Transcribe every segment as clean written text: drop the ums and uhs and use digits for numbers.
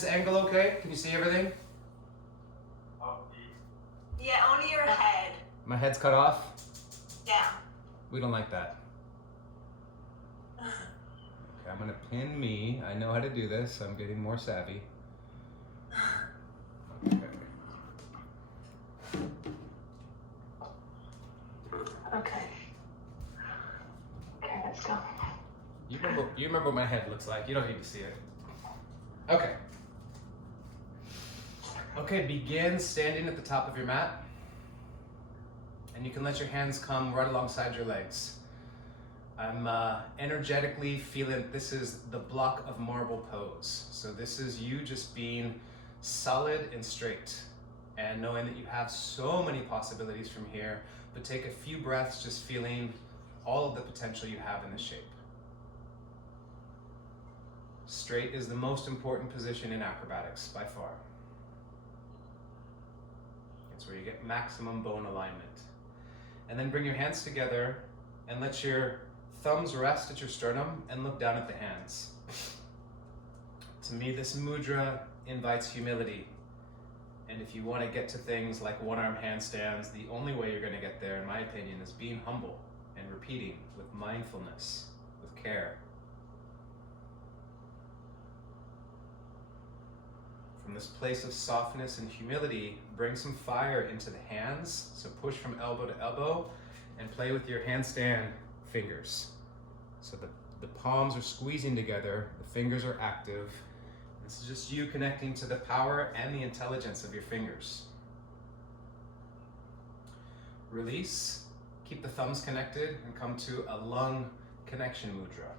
This angle okay? Can you see everything? Yeah, only your head. My head's cut off? Yeah. We don't like that. Okay, I'm gonna pin me. I know how to do this. I'm getting more savvy. Okay. Okay. Okay, let's go. You remember what my head looks like. You don't need to see it. Okay. Okay, begin standing at the top of your mat. And you can let your hands come right alongside your legs. I'm energetically feeling this is the block of marble pose. So this is you just being solid and straight and knowing that you have so many possibilities from here, but take a few breaths just feeling all of the potential you have in this shape. Straight is the most important position in acrobatics by far. It's where you get maximum bone alignment. And then bring your hands together and let your thumbs rest at your sternum and look down at the hands. To me, this mudra invites humility. And if you want to get to things like one-arm handstands, the only way you're going to get there, in my opinion, is being humble and repeating with mindfulness, with care. From this place of softness and humility, bring some fire into the hands. So push from elbow to elbow and play with your handstand fingers. So the palms are squeezing together, the fingers are active. This is just you connecting to the power and the intelligence of your fingers. Release, keep the thumbs connected and come to a lung connection mudra.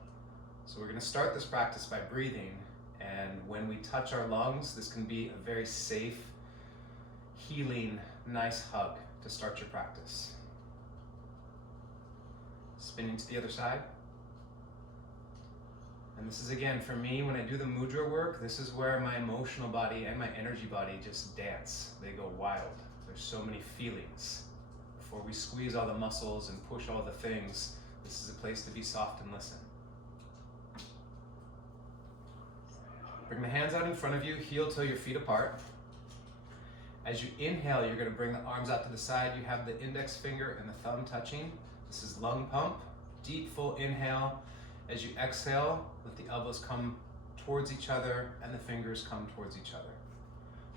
So we're going to start this practice by breathing, and when we touch our lungs, this can be a very safe, healing, nice hug to start your practice. Spinning to the other side. And this is, again, for me, when I do the mudra work, this is where my emotional body and my energy body just dance. They go wild. There's so many feelings. Before we squeeze all the muscles and push all the things, this is a place to be soft and listen. Bring the hands out in front of you, heel toe your feet apart. As you inhale, you're going to bring the arms out to the side. You have the index finger and the thumb touching. This is lung pump. Deep, full inhale. As you exhale, let the elbows come towards each other and the fingers come towards each other.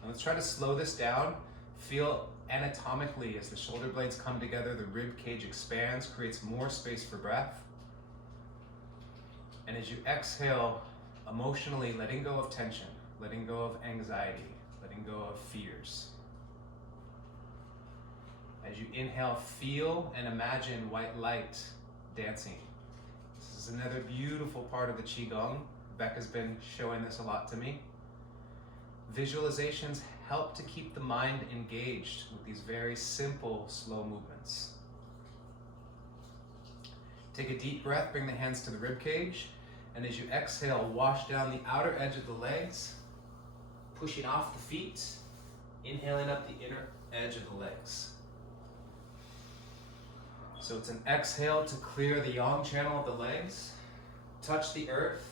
Now let's try to slow this down. Feel anatomically as the shoulder blades come together, the rib cage expands, creates more space for breath. And as you exhale, emotionally letting go of tension, letting go of anxiety, letting go of fears. As you inhale, feel and imagine white light dancing. This is another beautiful part of the Qigong. Becca's been showing this a lot to me. Visualizations help to keep the mind engaged with these very simple, slow movements. Take a deep breath, bring the hands to the rib cage, and as you exhale, wash down the outer edge of the legs, pushing off the feet, inhaling up the inner edge of the legs. So it's an exhale to clear the yang channel of the legs, touch the earth,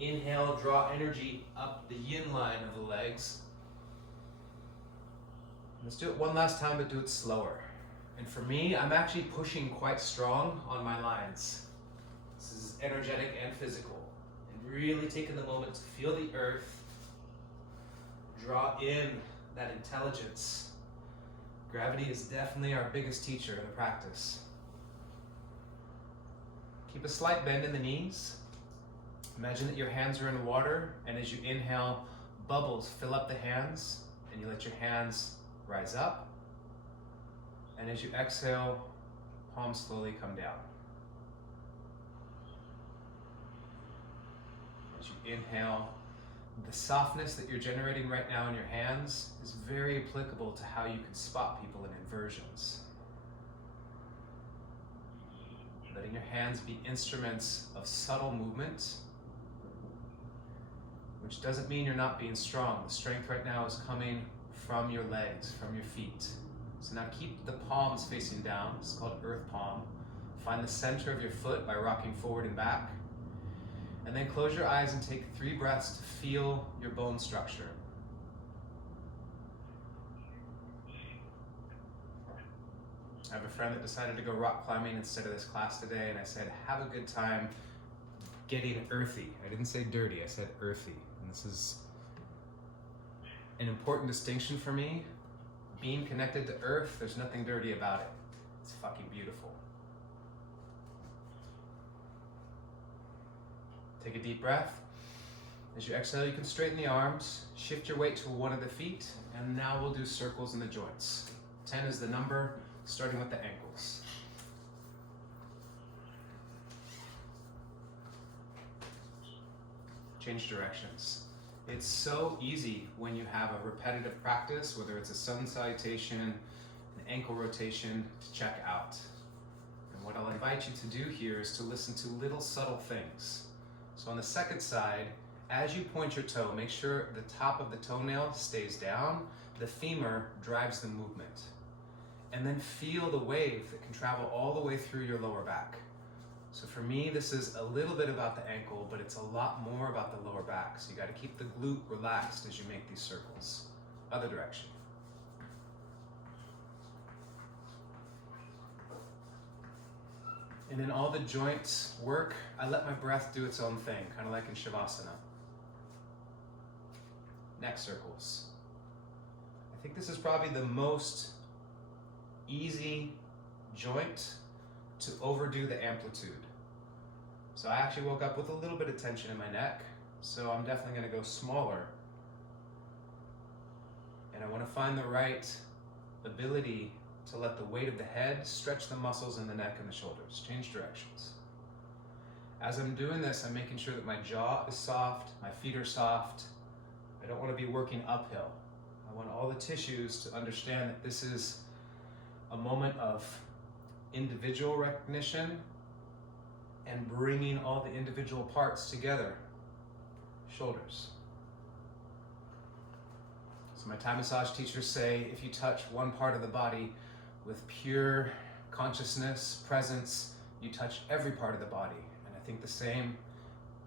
inhale, draw energy up the yin line of the legs. Let's do it one last time, but do it slower. And for me, I'm actually pushing quite strong on my lines. This is energetic and physical. And really taking the moment to feel the earth, draw in that intelligence. Gravity is definitely our biggest teacher in the practice. Keep a slight bend in the knees. Imagine that your hands are in water, and as you inhale, bubbles fill up the hands, and you let your hands rise up. And as you exhale, palms slowly come down. As you inhale, the softness that you're generating right now in your hands is very applicable to how you can spot people in inversions. Letting your hands be instruments of subtle movement, which doesn't mean you're not being strong. The strength right now is coming from your legs, from your feet. So now keep the palms facing down. It's called earth palm. Find the center of your foot by rocking forward and back. And then close your eyes and take 3 breaths to feel your bone structure. I have a friend that decided to go rock climbing instead of this class today, and I said, have a good time getting earthy. I didn't say dirty, I said earthy. And this is an important distinction for me. Being connected to earth, there's nothing dirty about it. It's fucking beautiful. Take a deep breath. As you exhale, you can straighten the arms, shift your weight to one of the feet, and now we'll do circles in the joints. 10 is the number, starting with the ankles. Change directions. It's so easy when you have a repetitive practice, whether it's a sun salutation, an ankle rotation, to check out. And what I'll invite you to do here is to listen to little subtle things. So on the second side, as you point your toe, make sure the top of the toenail stays down, the femur drives the movement. And then feel the wave that can travel all the way through your lower back. So for me, this is a little bit about the ankle, but it's a lot more about the lower back. So you got to keep the glute relaxed as you make these circles. Other direction. And in all the joints work, I let my breath do its own thing, kind of like in Shavasana. Neck circles. I think this is probably the most easy joint to overdo the amplitude. So I actually woke up with a little bit of tension in my neck, so I'm definitely going to go smaller. And I want to find the right ability to let the weight of the head stretch the muscles in the neck and the shoulders. Change directions. As I'm doing this, I'm making sure that my jaw is soft, my feet are soft. I don't want to be working uphill. I want all the tissues to understand that this is a moment of individual recognition and bringing all the individual parts together. Shoulders. So my Thai massage teachers say if you touch one part of the body with pure consciousness, presence, you touch every part of the body. And I think the same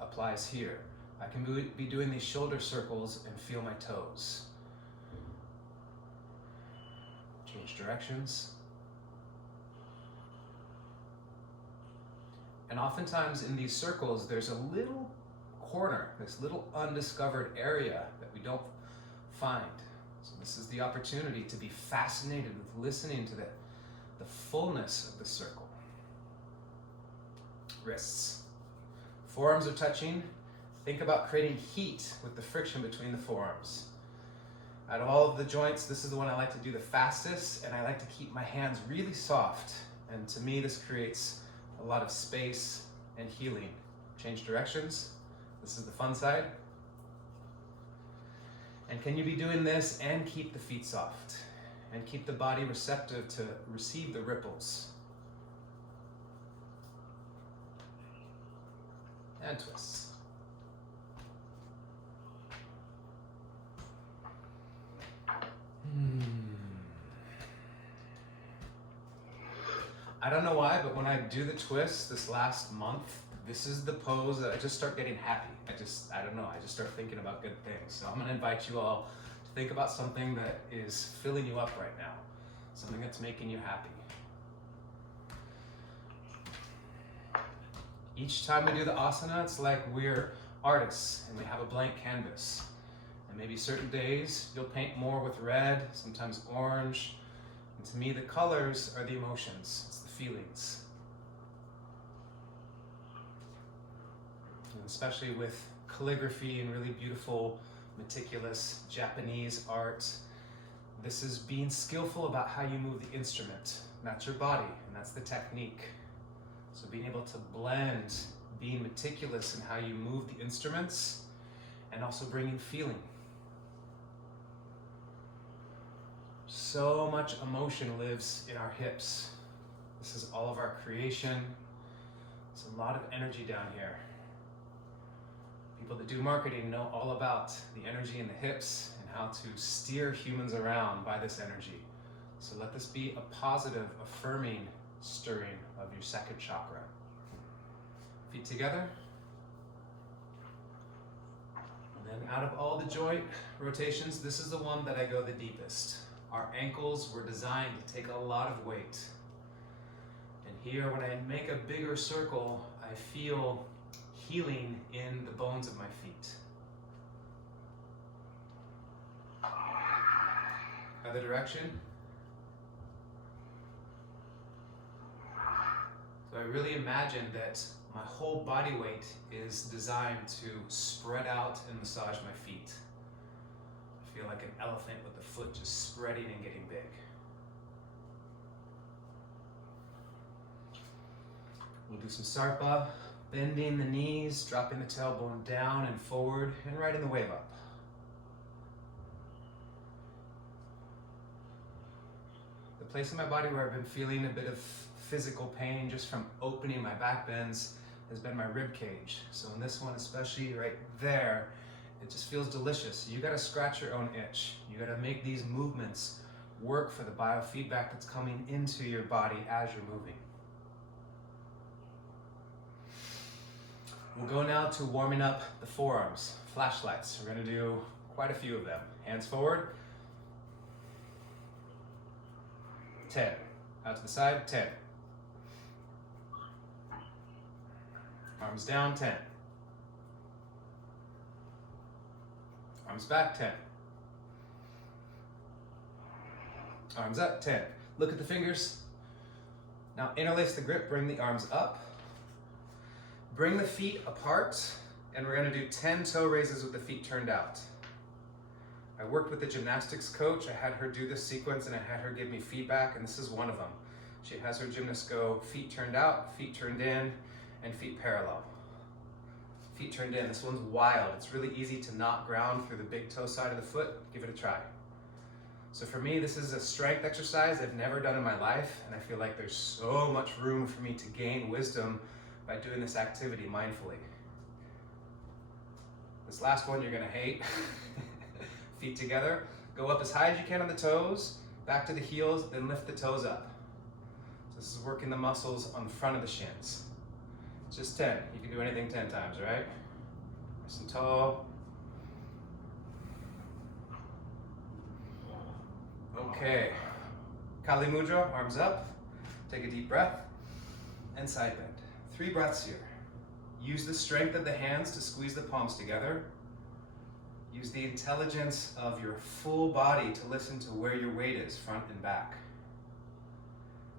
applies here. I can be doing these shoulder circles and feel my toes. Change directions. And oftentimes in these circles, there's a little corner, this little undiscovered area that we don't find. So this is the opportunity to be fascinated with listening to the fullness of the circle. Wrists. Forearms are touching. Think about creating heat with the friction between the forearms. Out of all of the joints, this is the one I like to do the fastest, and I like to keep my hands really soft. And to me, this creates a lot of space and healing. Change directions. This is the fun side. And can you be doing this and keep the feet soft and keep the body receptive to receive the ripples? And twists. I don't know why, but when I do the twist this last month, this is the pose that I just start getting happy. I don't know, I just start thinking about good things. So I'm gonna invite you all to think about something that is filling you up right now, something that's making you happy. Each time we do the asana, it's like we're artists and we have a blank canvas. And maybe certain days you'll paint more with red, sometimes orange. And to me, the colors are the emotions, it's the feelings. And especially with calligraphy and really beautiful, meticulous Japanese art, this is being skillful about how you move the instrument. And that's your body, and that's the technique. So being able to blend, being meticulous in how you move the instruments, and also bringing feeling. So much emotion lives in our hips. This is all of our creation. There's a lot of energy down here. People that do marketing know all about the energy in the hips and how to steer humans around by this energy. So let this be a positive, affirming stirring of your second chakra. Feet together. And then out of all the joint rotations, this is the one that I go the deepest. Our ankles were designed to take a lot of weight. And here, when I make a bigger circle, I feel healing in the bones of my feet. Other direction. So I really imagine that my whole body weight is designed to spread out and massage my feet. I feel like an elephant with the foot just spreading and getting big. We'll do some sarpa, bending the knees, dropping the tailbone down and forward, and riding the wave up. The place in my body where I've been feeling a bit of physical pain just from opening my back bends has been my rib cage. So in this one, especially right there, it just feels delicious. You gotta scratch your own itch. You gotta make these movements work for the biofeedback that's coming into your body as you're moving. We'll go now to warming up the forearms, flashlights. We're gonna do quite a few of them. Hands forward. 10. Out to the side, 10. Arms down, 10. Arms back, 10. Arms up, 10. Look at the fingers. Now interlace the grip, bring the arms up. Bring the feet apart, and we're gonna do 10 toe raises with the feet turned out. I worked with the gymnastics coach. I had her do this sequence and I had her give me feedback, and this is one of them. She has her gymnasts go feet turned out, feet turned in, and feet parallel. Feet turned in, this one's wild. It's really easy to not ground through the big toe side of the foot. Give it a try. So for me, this is a strength exercise I've never done in my life, and I feel like there's so much room for me to gain wisdom by doing this activity mindfully. This last one you're gonna hate. Feet together, go up as high as you can on the toes, back to the heels, then lift the toes up. So this is working the muscles on the front of the shins. Just 10. You can do anything 10 times, right? Nice and tall. Okay. Kali Mudra, arms up. Take a deep breath and side bend. 3 breaths here. Use the strength of the hands to squeeze the palms together. Use the intelligence of your full body to listen to where your weight is, front and back.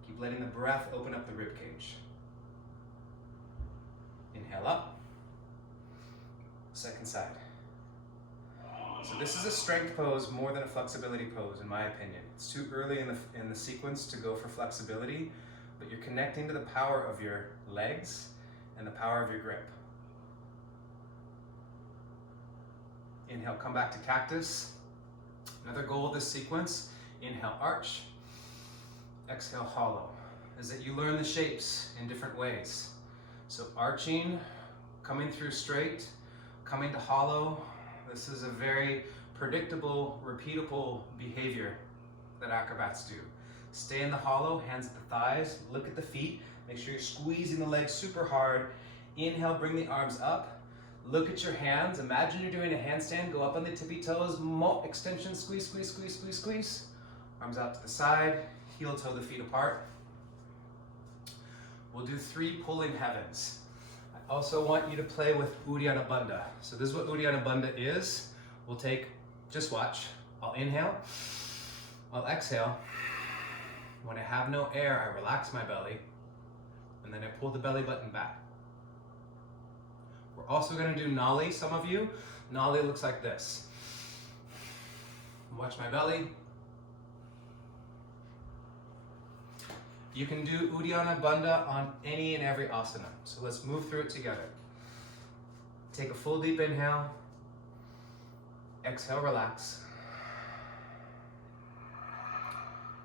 Keep letting the breath open up the rib cage. Inhale up. Second side. So this is a strength pose more than a flexibility pose, in my opinion. It's too early in the sequence to go for flexibility, but you're connecting to the power of your legs and the power of your grip. Inhale, come back to cactus. Another goal of this sequence, inhale, arch. Exhale, hollow, is that you learn the shapes in different ways. So arching, coming through straight, coming to hollow. This is a very predictable, repeatable behavior that acrobats do. Stay in the hollow, hands at the thighs, look at the feet, make sure you're squeezing the legs super hard. Inhale, bring the arms up. Look at your hands, imagine you're doing a handstand, go up on the tippy toes, extension, squeeze, squeeze, squeeze, squeeze, squeeze. Arms out to the side, heel toe the feet apart. We'll do 3 pulling heavens. I also want you to play with Uddiyana Bandha. So this is what Uddiyana Bandha is. We'll take, just watch. I'll inhale, I'll exhale. When I have no air, I relax my belly, and then I pull the belly button back. We're also gonna do Nali, some of you. Nali looks like this. Watch my belly. You can do Uddiyana Bandha on any and every asana. So let's move through it together. Take a full deep inhale. Exhale, relax.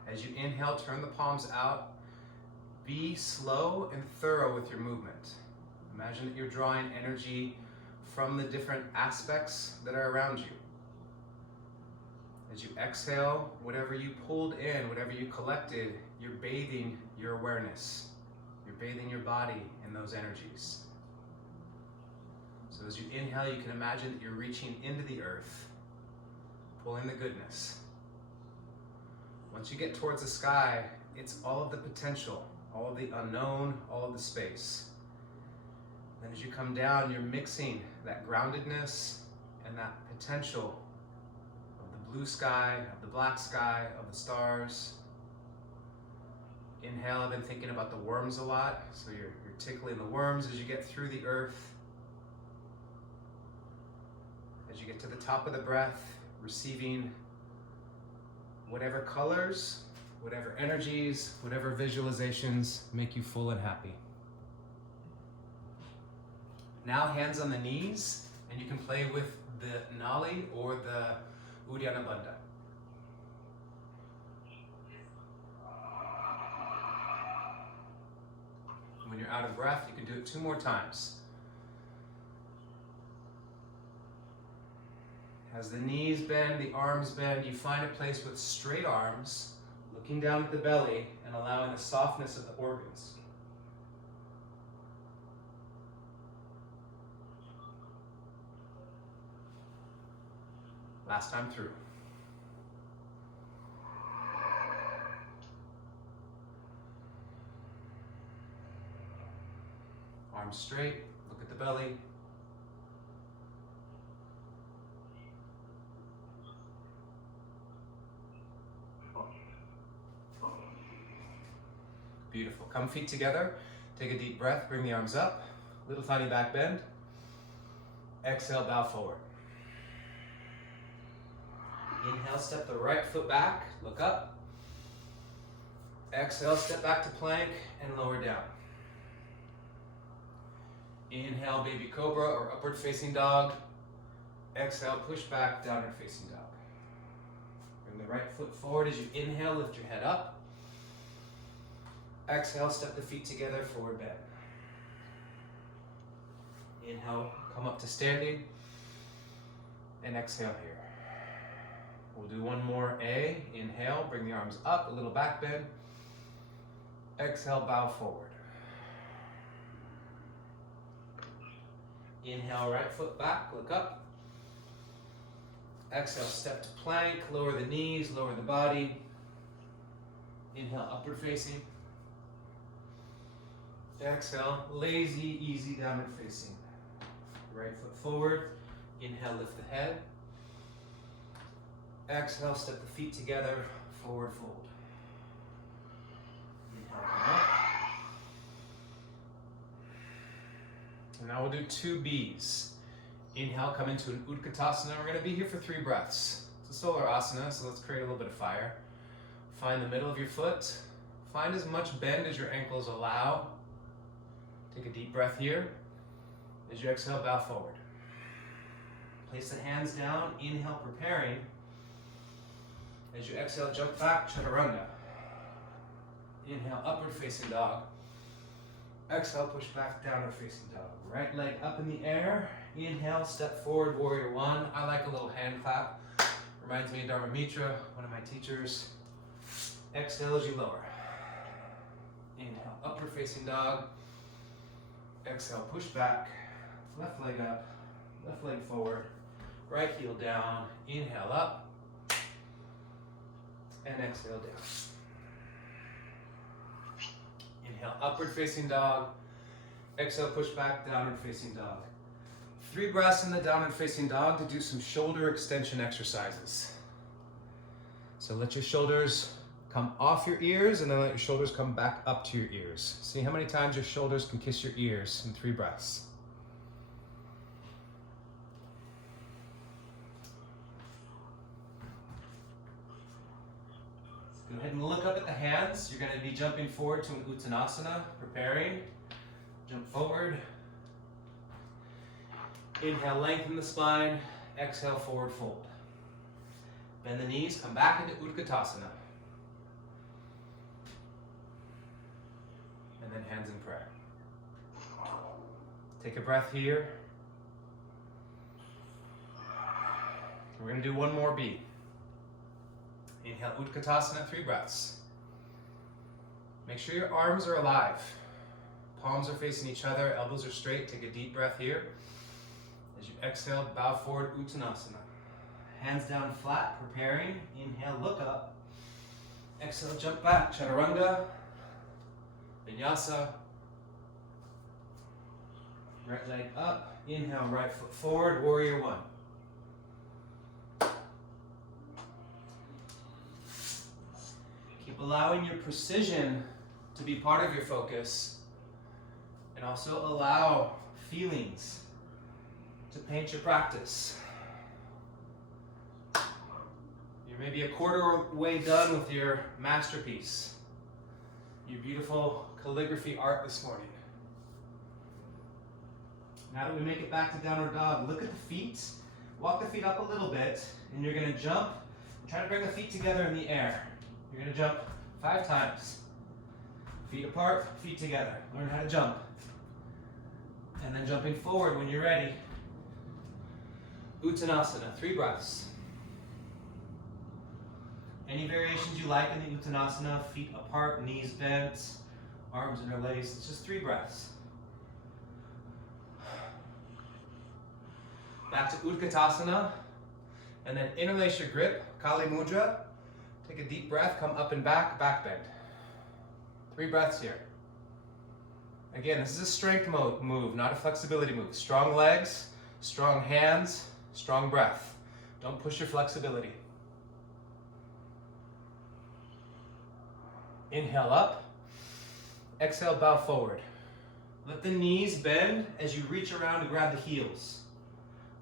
As you inhale, turn the palms out. Be slow and thorough with your movement. Imagine that you're drawing energy from the different aspects that are around you. As you exhale, whatever you pulled in, whatever you collected, you're bathing your awareness. You're bathing your body in those energies. So as you inhale, you can imagine that you're reaching into the earth, pulling the goodness. Once you get towards the sky, it's all of the potential, all of the unknown, all of the space. Then as you come down, you're mixing that groundedness and that potential of the blue sky, of the black sky, of the stars. Inhale, I've been thinking about the worms a lot, so you're tickling the worms as you get through the earth. As you get to the top of the breath, receiving whatever colors, whatever energies, whatever visualizations make you full and happy. Now hands on the knees, and you can play with the Nali or the Uddiyana Bandha. When you're out of breath, you can do it 2 more times. As the knees bend, the arms bend, you find a place with straight arms, looking down at the belly and allowing the softness of the organs. Last time through. Arms straight, look at the belly. Beautiful. Come feet together. Take a deep breath. Bring the arms up. Little tiny back bend. Exhale, bow forward. Inhale, step the right foot back. Look up. Exhale, step back to plank and lower down. Inhale, baby cobra or upward facing dog. Exhale, push back, downward facing dog. Bring the right foot forward as you inhale, lift your head up. Exhale, step the feet together, forward bend. Inhale, come up to standing. And exhale here. We'll do one more A. Inhale, bring the arms up, a little back bend. Exhale, bow forward. Inhale, right foot back, look up. Exhale, step to plank, lower the knees, lower the body. Inhale, upward facing. Exhale, lazy, easy, downward facing. Right foot forward. Inhale, lift the head. Exhale, step the feet together, forward fold. Inhale, come up. And now we'll do 2 Bs. Inhale, come into an Utkatasana. We're going to be here for 3 breaths. It's a solar asana, so let's create a little bit of fire. Find the middle of your foot. Find as much bend as your ankles allow. Take a deep breath here. As you exhale, bow forward. Place the hands down. Inhale, preparing. As you exhale, jump back, chaturanga. Inhale, upward facing dog. Exhale, push back, downward facing dog. Right leg up in the air. Inhale, step forward, warrior 1. I like a little hand clap. Reminds me of Dharma Mitra, one of my teachers. Exhale as you lower. Inhale, upward facing dog. Exhale, push back. Left leg up, left leg forward. Right heel down. Inhale up. And exhale down. Inhale, upward facing dog. Exhale, push back, downward facing dog. 3 breaths in the downward facing dog to do some shoulder extension exercises. So let your shoulders come off your ears and then let your shoulders come back up to your ears. See how many times your shoulders can kiss your ears in 3 breaths. Go ahead and look up at the hands. You're going to be jumping forward to an Uttanasana, preparing. Jump forward. Inhale, lengthen the spine. Exhale, forward fold. Bend the knees, come back into Utkatasana. And then hands in prayer. Take a breath here. We're going to do one more B. Inhale, Utkatasana, 3 breaths. Make sure your arms are alive. Palms are facing each other, elbows are straight. Take a deep breath here. As you exhale, bow forward, Uttanasana. Hands down flat, preparing. Inhale, look up. Exhale, jump back, Chaturanga, Vinyasa. Right leg up, inhale, right foot forward, Warrior One. Keep allowing your precision to be part of your focus, and also allow feelings to paint your practice. You're maybe a quarter way done with your masterpiece, your beautiful calligraphy art this morning. Now that we make it back to downward dog, look at the feet. Walk the feet up a little bit, and you're gonna jump. Try to bring the feet together in the air. You're gonna jump 5 times. Feet apart, feet together. Learn how to jump. And then jumping forward when you're ready. Uttanasana, 3 breaths. Any variations you like in the Uttanasana, feet apart, knees bent, arms interlaced, it's just 3 breaths. Back to Utkatasana, and then interlace your grip, Kali Mudra. Take a deep breath, come up and back, back bend. 3 breaths here. Again, this is a strength move, not a flexibility move. Strong legs, strong hands, strong breath. Don't push your flexibility. Inhale up, exhale, bow forward. Let the knees bend as you reach around to grab the heels.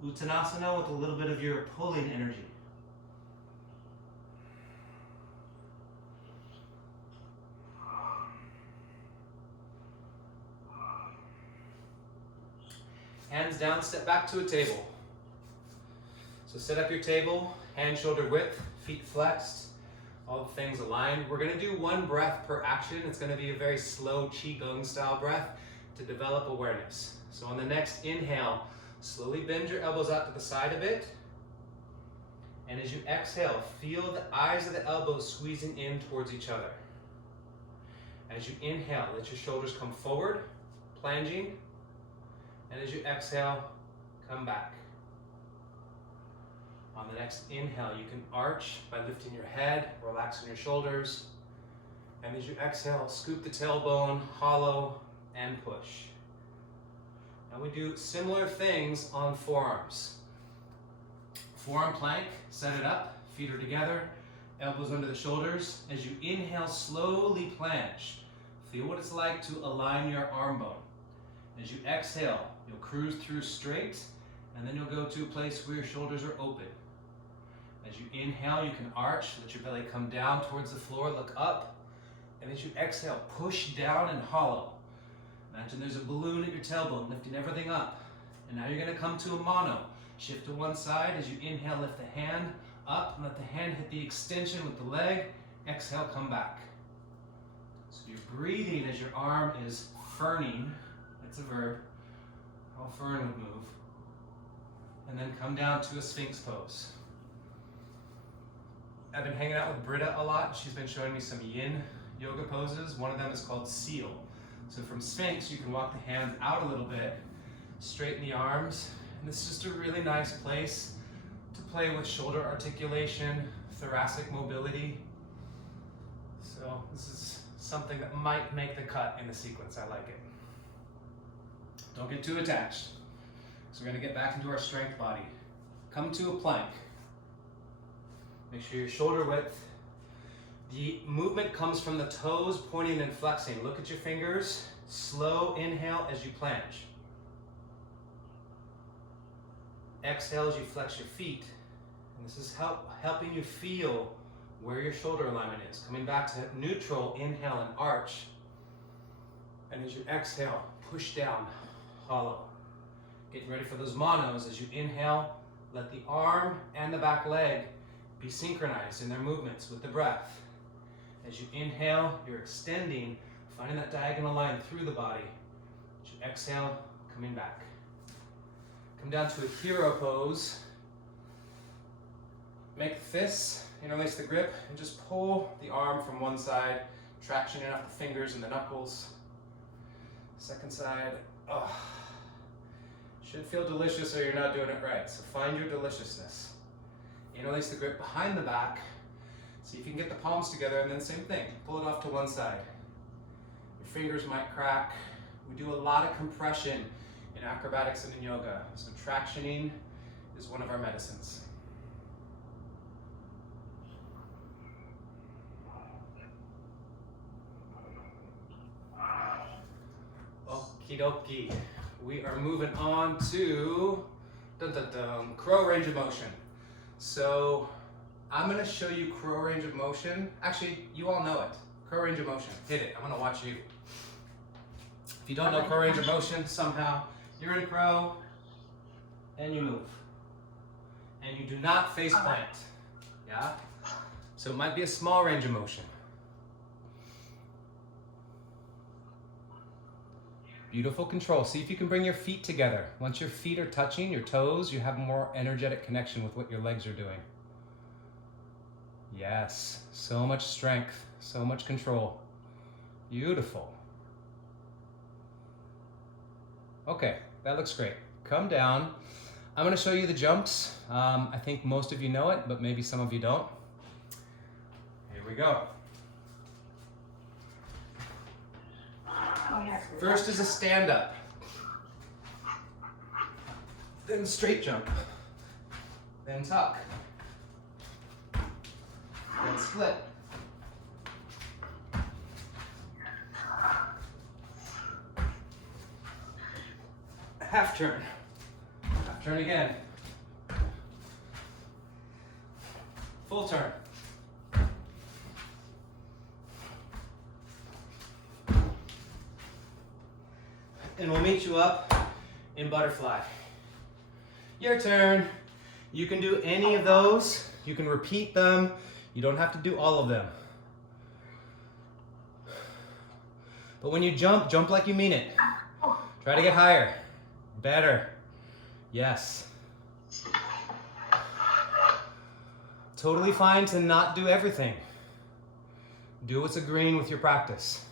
Uttanasana with a little bit of your pulling energy. Hands down, step back to a table. So set up your table, hand shoulder width, feet flexed, all the things aligned. We're gonna do 1 breath per action. It's gonna be a very slow Qigong style breath to develop awareness. So on the next inhale, slowly bend your elbows out to the side a bit. And as you exhale, feel the eyes of the elbows squeezing in towards each other. As you inhale, let your shoulders come forward, plunging. And as you exhale, come back. On the next inhale, you can arch by lifting your head, relaxing your shoulders. And as you exhale, scoop the tailbone, hollow, and push. Now we do similar things on forearms. Forearm plank, set it up, feet are together, elbows under the shoulders. As you inhale, slowly planche. Feel what it's like to align your arm bone. As you exhale, you'll cruise through straight, and then you'll go to a place where your shoulders are open. As you inhale, you can arch, let your belly come down towards the floor, look up. And as you exhale, push down and hollow. Imagine there's a balloon at your tailbone, lifting everything up. And now you're gonna come to a mono. Shift to one side. As you inhale, lift the hand up, and let the hand hit the extension with the leg. Exhale, come back. So you're breathing as your arm is ferning. It's a verb. How a fern would move. And then come down to a Sphinx pose. I've been hanging out with Britta a lot. She's been showing me some yin yoga poses. One of them is called seal. So from Sphinx, you can walk the hands out a little bit, straighten the arms, and it's just a really nice place to play with shoulder articulation, thoracic mobility. So this is something that might make the cut in the sequence. I like it. Don't get too attached. So we're gonna get back into our strength body. Come to a plank. Make sure your shoulder width. The movement comes from the toes pointing and flexing. Look at your fingers. Slow inhale as you planche. Exhale as you flex your feet. And this is helping you feel where your shoulder alignment is. Coming back to neutral, inhale and arch. And as you exhale, push down, hollow. Getting ready for those monos. As you inhale, let the arm and the back leg be synchronized in their movements with the breath. As you inhale, you're extending, finding that diagonal line through the body. As you exhale, coming back. Come down to a hero pose. Make the fists, interlace the grip, and just pull the arm from one side, tractioning off the fingers and the knuckles. Second side, Should feel delicious or you're not doing it right. So find your deliciousness. Interlace the grip behind the back. See if you can get the palms together, and then same thing. Pull it off to one side. Your fingers might crack. We do a lot of compression in acrobatics and in yoga. So tractioning is one of our medicines. Okie dokie. We are moving on to crow range of motion. So I'm gonna show you crow range of motion. Actually, you all know it. Crow range of motion. Hit it. I'm gonna watch you. If you don't know crow range of motion, somehow you're in crow and you move. And you do not face plant. Yeah? So it might be a small range of motion. Beautiful control. See if you can bring your feet together. Once your feet are touching, your toes, you have more energetic connection with what your legs are doing. Yes, so much strength, so much control. Beautiful. Okay, that looks great. Come down. I'm gonna show you the jumps. I think most of you know it, but maybe some of you don't. Here we go. First is a stand up, then straight jump, then tuck, then split, half turn again, full turn. And we'll meet you up in butterfly. Your turn. You can do any of those. You can repeat them. You don't have to do all of them. But when you jump, jump like you mean it. Try to get higher. Better. Yes. Totally fine to not do everything. Do what's agreeing with your practice.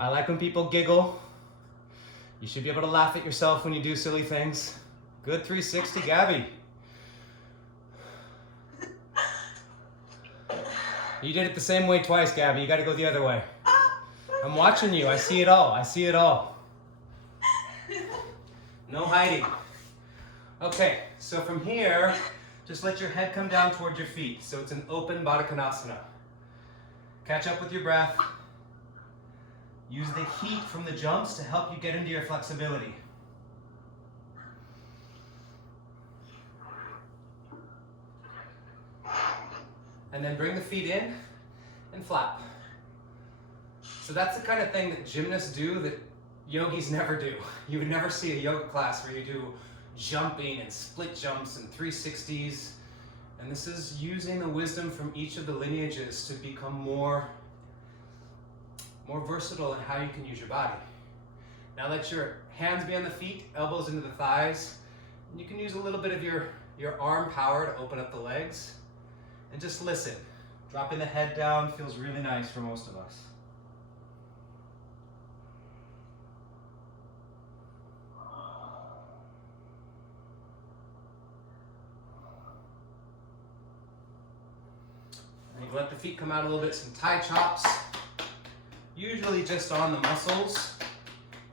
I like when people giggle. You should be able to laugh at yourself when you do silly things. Good 360, Gabby. You did it the same way twice, Gabby. You got to go the other way. I'm watching you. I see it all. I see it all. No hiding. Okay, so from here, just let your head come down towards your feet. So it's an open Baddha Konasana. Catch up with your breath. Use the heat from the jumps to help you get into your flexibility. And then bring the feet in and flap. So that's the kind of thing that gymnasts do that yogis never do. You would never see a yoga class where you do jumping and split jumps and 360s. And this is using the wisdom from each of the lineages to become more versatile in how you can use your body. Now let your hands be on the feet, elbows into the thighs. And you can use a little bit of your arm power to open up the legs. And just listen. Dropping the head down feels really nice for most of us. And you let the feet come out a little bit, some Thai chops. Usually just on the muscles.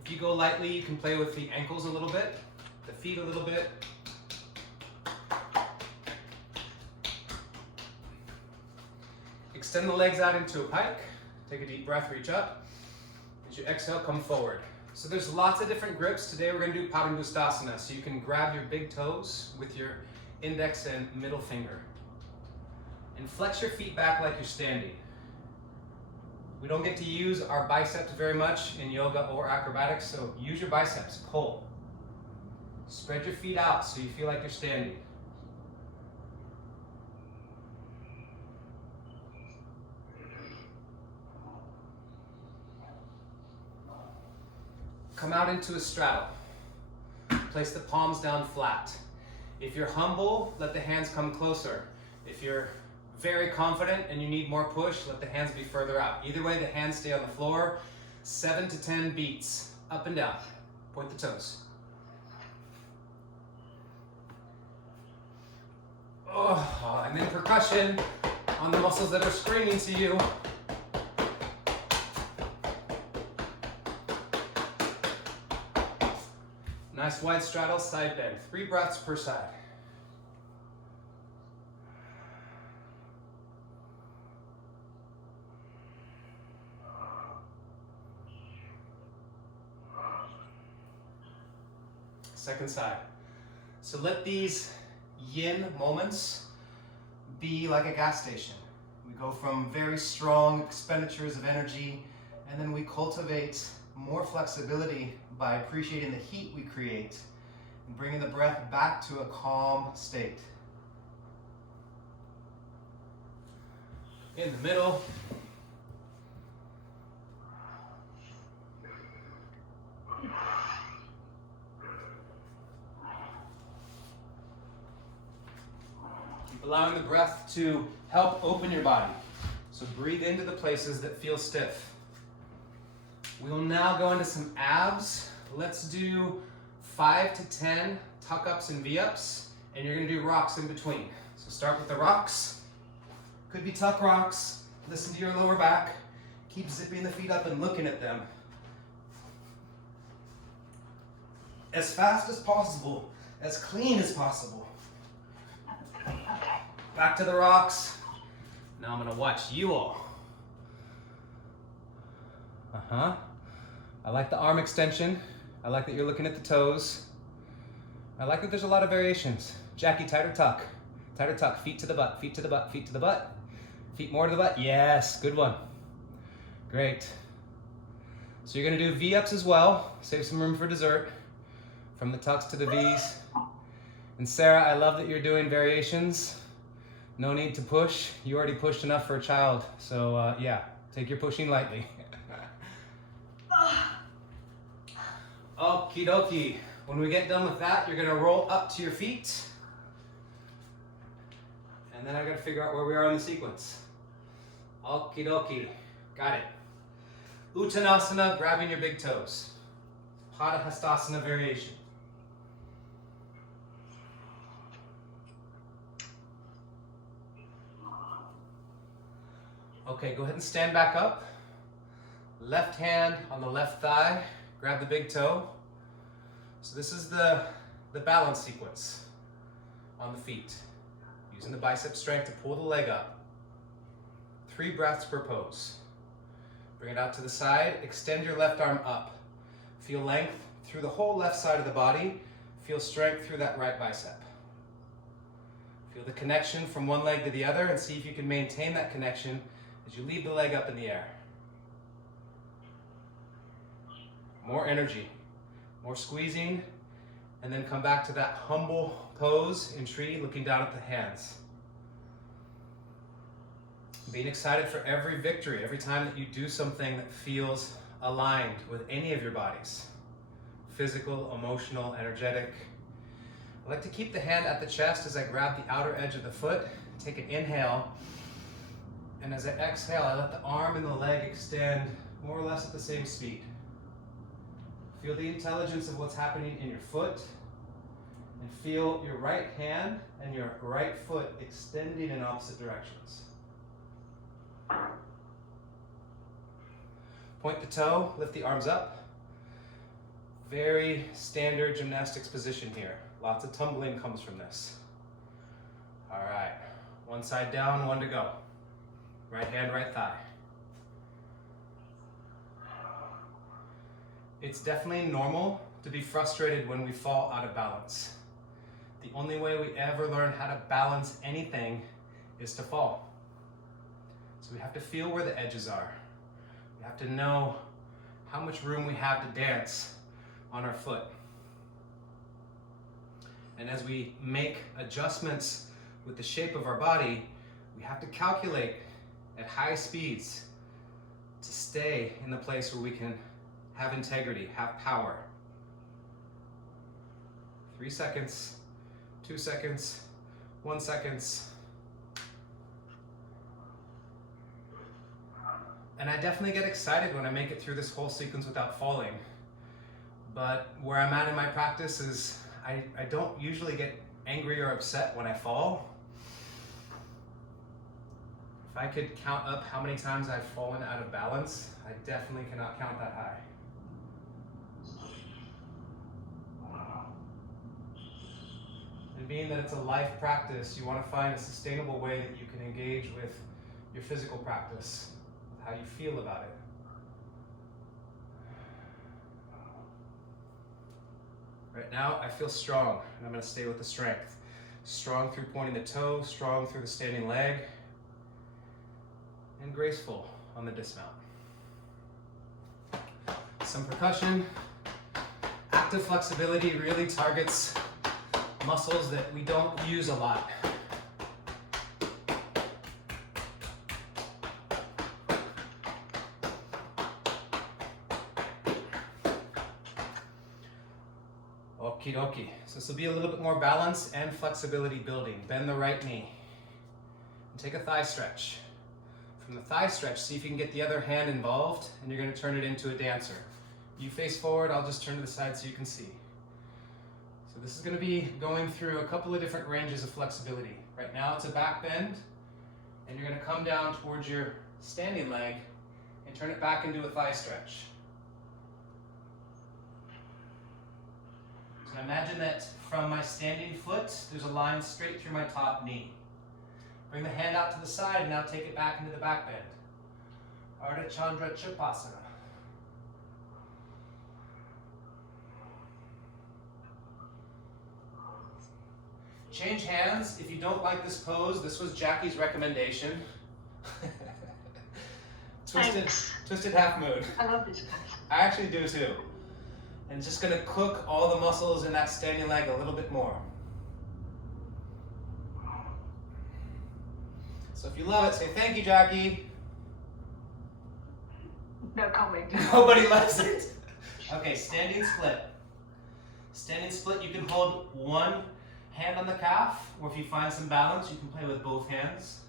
If you go lightly, you can play with the ankles a little bit, the feet a little bit. Extend the legs out into a pike. Take a deep breath, reach up. As you exhale, come forward. So there's lots of different grips. Today we're going to do Padangusthasana. So you can grab your big toes with your index and middle finger. And flex your feet back like you're standing. We don't get to use our biceps very much in yoga or acrobatics, so use your biceps, pull. Spread your feet out so you feel like you're standing. Come out into a straddle. Place the palms down flat. If you're humble, let the hands come closer. If you're very confident and you need more push, let the hands be further out. Either way, the hands stay on the floor. 7 to 10 beats, up and down. Point the toes. Oh, and then percussion on the muscles that are screaming to you. Nice wide straddle, side bend. 3 breaths per side. Second side. So let these yin moments be like a gas station. We go from very strong expenditures of energy, and then we cultivate more flexibility by appreciating the heat we create and bringing the breath back to a calm state. In the middle. Allowing the breath to help open your body. So breathe into the places that feel stiff. We will now go into some abs. Let's do 5 to 10 tuck-ups and V-ups, and you're gonna do rocks in between. So start with the rocks. Could be tuck rocks. Listen to your lower back. Keep zipping the feet up and looking at them. As fast as possible, as clean as possible. Back to the rocks. Now I'm gonna watch you all. I like the arm extension. I like that you're looking at the toes. I like that there's a lot of variations. Jackie, tighter tuck. Tighter tuck, feet to the butt, feet to the butt, feet to the butt. Feet more to the butt, yes, good one. Great. So you're gonna do V-ups as well. Save some room for dessert. From the tucks to the V's. And Sarah, I love that you're doing variations. No need to push. You already pushed enough for a child. So yeah, take your pushing lightly. Okie dokie. When we get done with that, you're gonna roll up to your feet. And then I gotta figure out where we are in the sequence. Okie dokie. Got it. Uttanasana, grabbing your big toes. Padahastasana variation. Okay, go ahead and stand back up. Left hand on the left thigh, grab the big toe. So this is the balance sequence on the feet. Using the bicep strength to pull the leg up. 3 breaths per pose. Bring it out to the side, extend your left arm up. Feel length through the whole left side of the body. Feel strength through that right bicep. Feel the connection from one leg to the other and see if you can maintain that connection as you leave the leg up in the air. More energy, more squeezing, and then come back to that humble pose in tree, looking down at the hands. Being excited for every victory, every time that you do something that feels aligned with any of your bodies. Physical, emotional, energetic. I like to keep the hand at the chest as I grab the outer edge of the foot, take an inhale, and as I exhale, I let the arm and the leg extend more or less at the same speed. Feel the intelligence of what's happening in your foot, and feel your right hand and your right foot extending in opposite directions. Point the toe, lift the arms up. Very standard gymnastics position here. Lots of tumbling comes from this. All right, one side down, one to go. Right hand, right thigh. It's definitely normal to be frustrated when we fall out of balance. The only way we ever learn how to balance anything is to fall. So we have to feel where the edges are. We have to know how much room we have to dance on our foot. And as we make adjustments with the shape of our body, we have to calculate at high speeds to stay in the place where we can have integrity, have power. 3 seconds, 2 seconds, 1 second. And I definitely get excited when I make it through this whole sequence without falling. But where I'm at in my practice is I don't usually get angry or upset when I fall. If I could count up how many times I've fallen out of balance, I definitely cannot count that high. And being that it's a life practice, you want to find a sustainable way that you can engage with your physical practice, with how you feel about it. Right now, I feel strong, and I'm going to stay with the strength. Strong through pointing the toe, strong through the standing leg, and graceful on the dismount. Some percussion. Active flexibility really targets muscles that we don't use a lot. Okie dokie. So this will be a little bit more balance and flexibility building. Bend the right knee. And take a thigh stretch. From the thigh stretch, see if you can get the other hand involved, and you're going to turn it into a dancer. You face forward, I'll just turn to the side so you can see. So this is going to be going through a couple of different ranges of flexibility. Right now it's a back bend, and you're going to come down towards your standing leg and turn it back into a thigh stretch. So imagine that from my standing foot, there's a line straight through my top knee. Bring the hand out to the side and now take it back into the back bend. Ardha Chandra Chupasana. Change hands. If you don't like this pose, this was Jackie's recommendation. Twisted half moon. I love this pose. I actually do too. And just gonna cook all the muscles in that standing leg a little bit more. So if you love it, say thank you, Jackie. No comment. Nobody loves it. Okay, standing split. Standing split, you can hold one hand on the calf, or if you find some balance, you can play with both hands.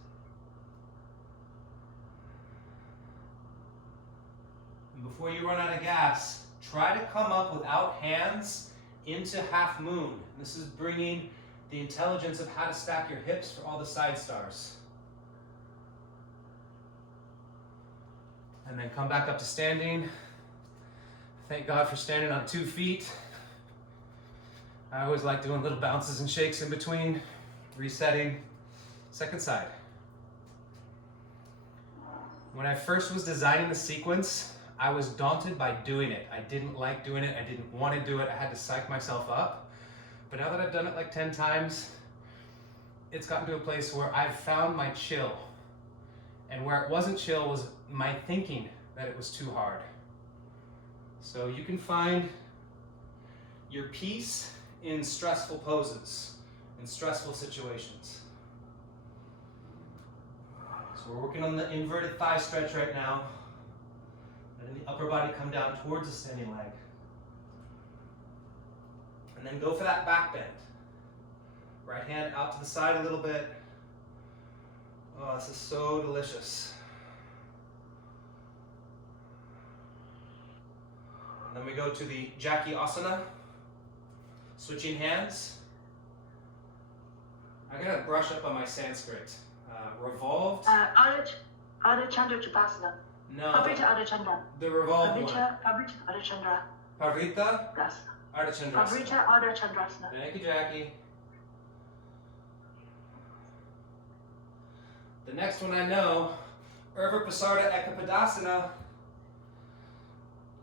And before you run out of gas, try to come up without hands into half moon. This is bringing the intelligence of how to stack your hips for all the side stars. And then come back up to standing. Thank God for standing on 2 feet. I always like doing little bounces and shakes in between, resetting. Second side. When I first was designing the sequence, I was daunted by doing it. I didn't like doing it. I didn't want to do it. I had to psych myself up. But now that I've done it like 10 times, it's gotten to a place where I've found my chill. And where it wasn't chill was my thinking that it was too hard. So you can find your peace in stressful poses, in stressful situations. So we're working on the inverted thigh stretch right now. Letting the upper body come down towards the standing leg. And then go for that back bend. Right hand out to the side a little bit. Oh, this is so delicious. And then we go to the Jackie Asana. Switching hands. I gotta brush up on my Sanskrit. Revolved. Ardha Chandra Chupasana. No. Pavrita Ardha Chandra. The revolved one. Pavrita Ardha Chandra. Pavrita Yes. Ardha Chandrasana. Pavrita Ardha Chandrasana. Thank you, Jackie. The next one I know, Urdhva Prasarita Ekapadasana.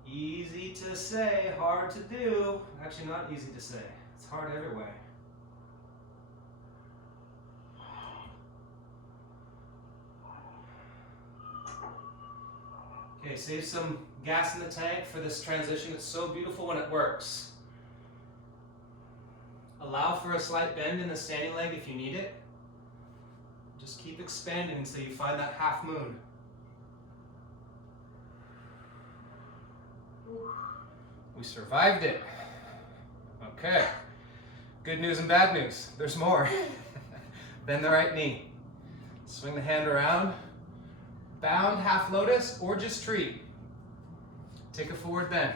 Easy to say, hard to do. Actually, not easy to say. It's hard every way. Okay, save some gas in the tank for this transition. It's so beautiful when it works. Allow for a slight bend in the standing leg if you need it. Just keep expanding until you find that half moon. We survived it. Okay. Good news and bad news. There's more. Bend the right knee. Swing the hand around. Bound half lotus or just tree. Take a forward bend.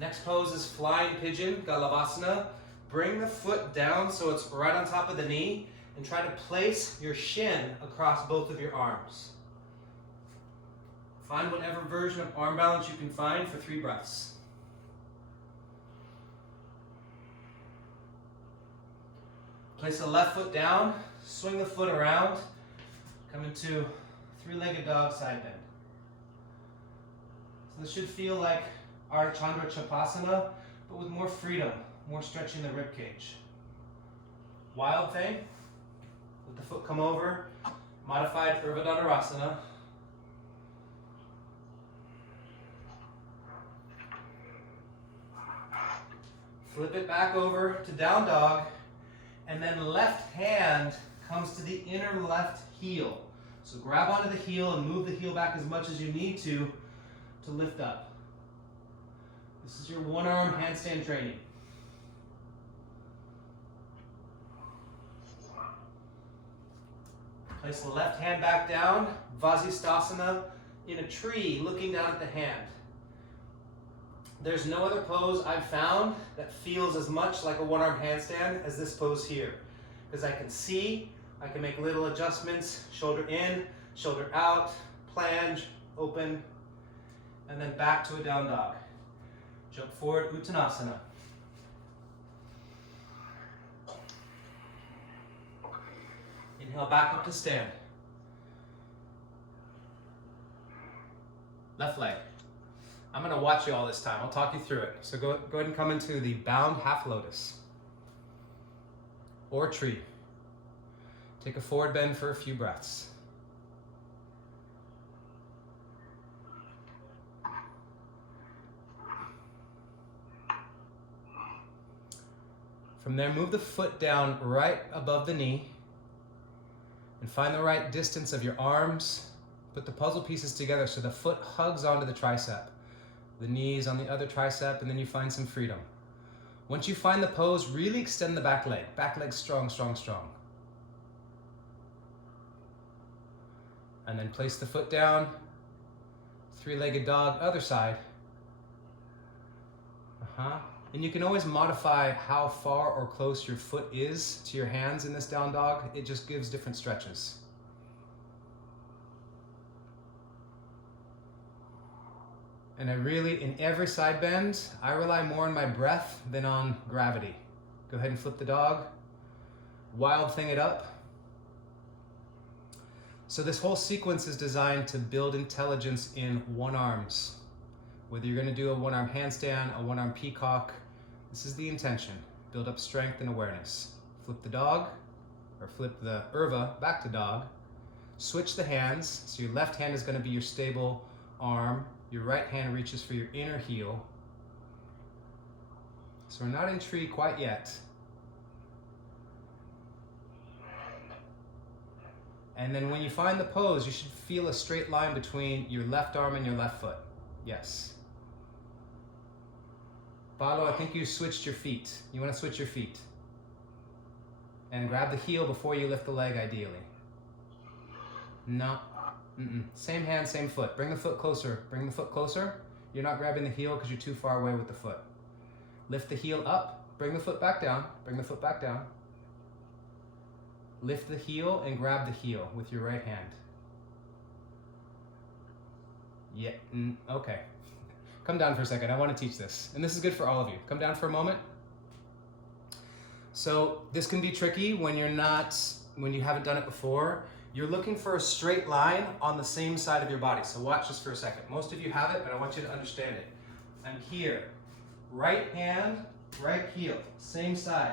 Next pose is flying pigeon, Galavasana. Bring the foot down so it's right on top of the knee and try to place your shin across both of your arms. Find whatever version of arm balance you can find for 3 breaths. Place the left foot down, swing the foot around, come into 3-legged dog side bend. So this should feel like Ardha Chandra Chapasana, but with more freedom, more stretching the rib cage. Wild thing, let the foot come over, modified Urdhva Dhanurasana. Flip it back over to down dog, and then left hand comes to the inner left heel. So grab onto the heel and move the heel back as much as you need to lift up. This is your one-arm handstand training. Place the left hand back down, Vasisthasana, in a tree, looking down at the hand. There's no other pose I've found that feels as much like a one-arm handstand as this pose here. Because I can see, I can make little adjustments, shoulder in, shoulder out, plange, open, and then back to a down dog. Jump forward, Uttanasana. Inhale back up to stand. Left leg. I'm going to watch you all this time. I'll talk you through it. So go ahead and come into the bound half lotus or tree. Take a forward bend for a few breaths. From there, move the foot down right above the knee and find the right distance of your arms. Put the puzzle pieces together so the foot hugs onto the tricep. The knees on the other tricep, and then you find some freedom. Once you find the pose, really extend the back leg. Back leg strong, strong, strong. And then place the foot down. 3-legged dog, other side. And you can always modify how far or close your foot is to your hands in this down dog. It just gives different stretches. And in every side bend, I rely more on my breath than on gravity. Go ahead and flip the dog. Wild thing it up. So this whole sequence is designed to build intelligence in one arms. Whether you're going to do a one-arm handstand, a one-arm peacock, this is the intention. Build up strength and awareness. Flip the dog, or flip the Urdhva back to dog. Switch the hands, so your left hand is going to be your stable arm. Your right hand reaches for your inner heel. So we're not in tree quite yet. And then when you find the pose, you should feel a straight line between your left arm and your left foot. Yes. Balo, I think you switched your feet. You want to switch your feet. And grab the heel before you lift the leg, ideally. No. Same hand, same foot. Bring the foot closer. Bring the foot closer. You're not grabbing the heel because you're too far away with the foot. Lift the heel up. Bring the foot back down. Bring the foot back down. Lift the heel and grab the heel with your right hand. Yeah, okay. Come down for a second. I want to teach this. And this is good for all of you. Come down for a moment. So this can be tricky when you haven't done it before. You're looking for a straight line on the same side of your body. So watch this for a second. Most of you have it, but I want you to understand it. I'm here. Right hand, right heel. Same side.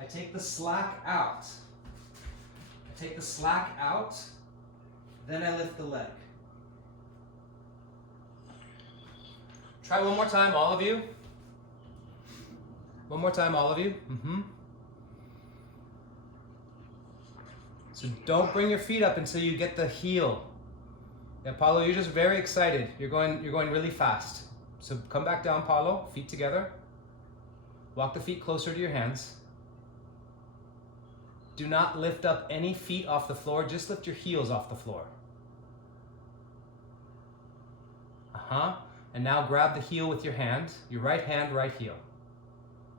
I take the slack out. Then I lift the leg. Try one more time, all of you. One more time, all of you. So don't bring your feet up until you get the heel Yeah, Paulo, you're just very excited. You're going really fast. So come back down, Paulo. Feet together. Walk the feet closer to your hands. Do not lift up any feet off the floor. Just lift your heels off the floor. And now grab the heel with your hand. Your right hand, right heel.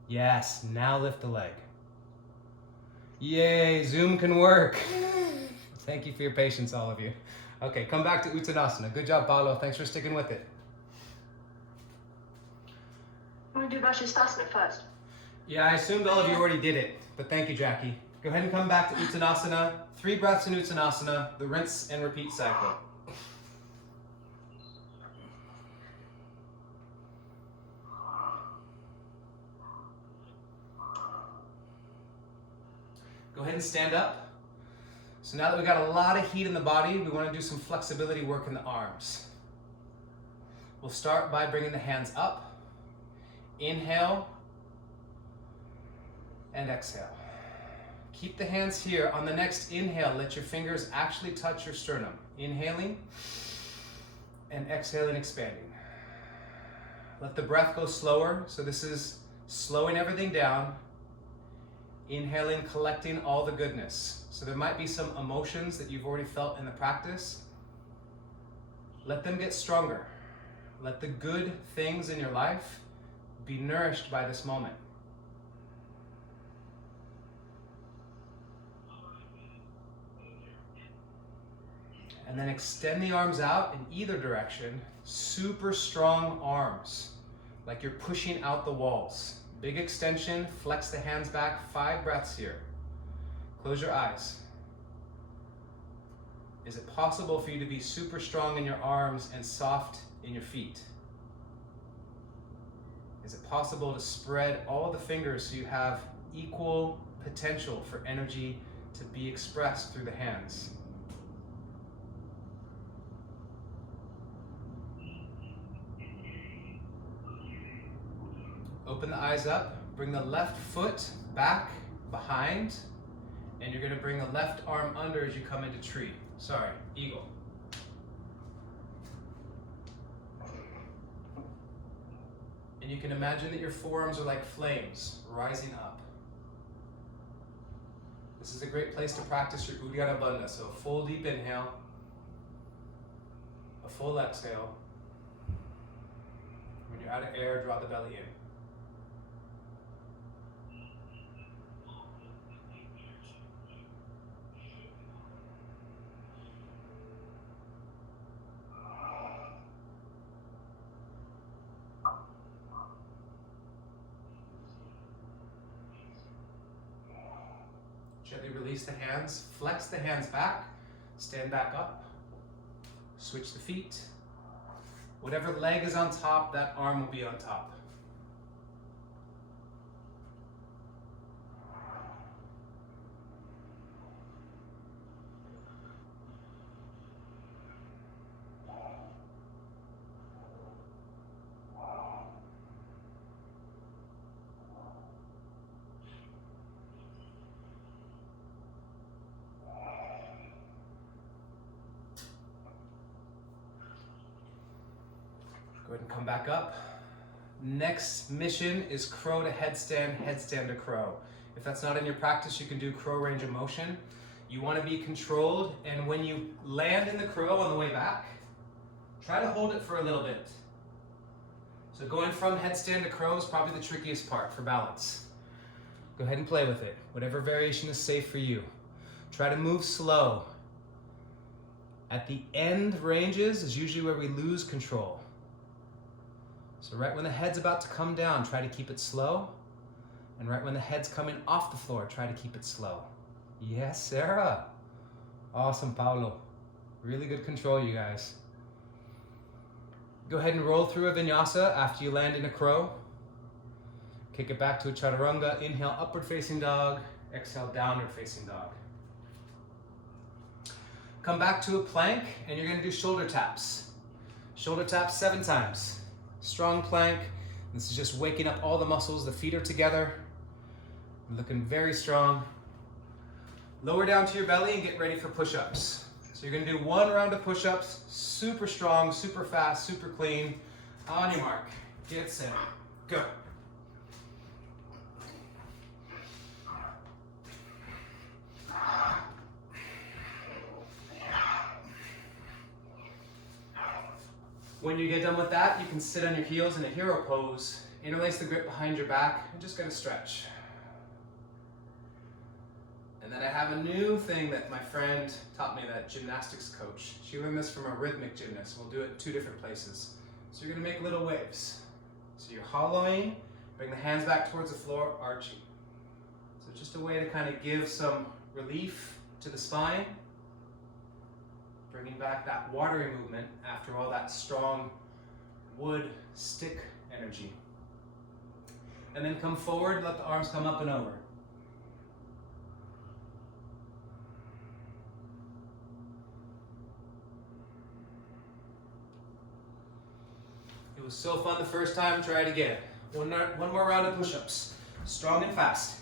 Yes, now lift the leg. Yay, Zoom can work. Thank you for your patience, all of you. Okay, come back to Uttanasana. Good job, Paulo. Thanks for sticking with it. I'm going to do Vashisthasana first. Yeah, I assumed all of you already did it, but thank you, Jackie. Go ahead and come back to Uttanasana. 3 breaths in Uttanasana, the rinse and repeat cycle. Go ahead and stand up. So now that we got a lot of heat in the body, we want to do some flexibility work in the arms. We'll start by bringing the hands up. Inhale and exhale. Keep the hands here. On the next inhale, let your fingers actually touch your sternum. Inhaling and exhaling, expanding. Let the breath go slower. So this is slowing everything down. Inhaling, collecting all the goodness. So there might be some emotions that you've already felt in the practice. Let them get stronger. Let the good things in your life be nourished by this moment. And then extend the arms out in either direction. Super strong arms, like you're pushing out the walls. Big extension, flex the hands back, 5 breaths here. Close your eyes. Is it possible for you to be super strong in your arms and soft in your feet? Is it possible to spread all the fingers so you have equal potential for energy to be expressed through the hands? Open the eyes up, bring the left foot back behind, and you're going to bring the left arm under as you come into tree. Sorry, eagle. And you can imagine that your forearms are like flames rising up. This is a great place to practice your Uddiyana Bandha. So a full deep inhale, a full exhale. When you're out of air, draw the belly in. Gently release the hands, flex the hands back, stand back up, switch the feet. Whatever leg is on top, that arm will be on top. Go ahead and come back up. Next mission is crow to headstand, headstand to crow. If that's not in your practice, you can do crow range of motion. You want to be controlled, and when you land in the crow on the way back, try to hold it for a little bit. So going from headstand to crow is probably the trickiest part for balance. Go ahead and play with it. Whatever variation is safe for you. Try to move slow. At the end ranges is usually where we lose control. So right when the head's about to come down, try to keep it slow. And right when the head's coming off the floor, try to keep it slow. Yes, Sarah. Awesome, Paulo. Really good control, you guys. Go ahead and roll through a vinyasa after you land in a crow. Kick it back to a chaturanga. Inhale, upward facing dog. Exhale, downward facing dog. Come back to a plank, and you're gonna do shoulder taps. Shoulder taps 7 times. Strong plank. This is just waking up all the muscles. The feet are together. Looking very strong. Lower down to your belly and get ready for push-ups. So you're gonna do 1 round of push-ups, super strong, super fast, super clean. On your mark, get set, go. When you get done with that, you can sit on your heels in a hero pose, interlace the grip behind your back, and just gonna stretch. And then I have a new thing that my friend taught me, that gymnastics coach. She learned this from a rhythmic gymnast. We'll do it in 2 different places. So you're gonna make little waves. So you're hollowing, bring the hands back towards the floor, arching. So just a way to kind of give some relief to the spine, bringing back that watery movement after all that strong wood stick energy. And then come forward, let the arms come up and over. It was so fun the first time, try it again. One more round of push-ups, strong and fast.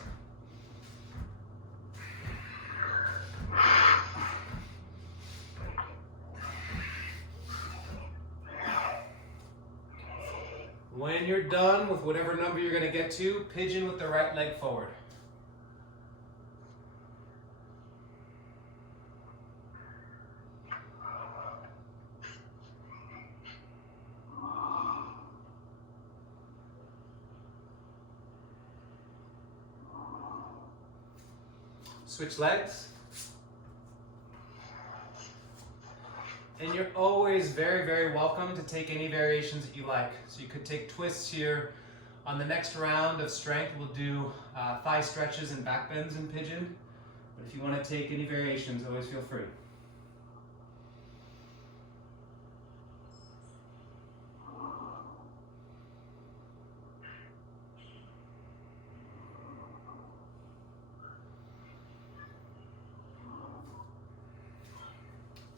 When you're done with whatever number you're gonna get to, pigeon with the right leg forward. Switch legs. And you're always very, very welcome to take any variations that you like. So you could take twists here. On the next round of strength, we'll do thigh stretches and back bends in pigeon. But if you want to take any variations, always feel free.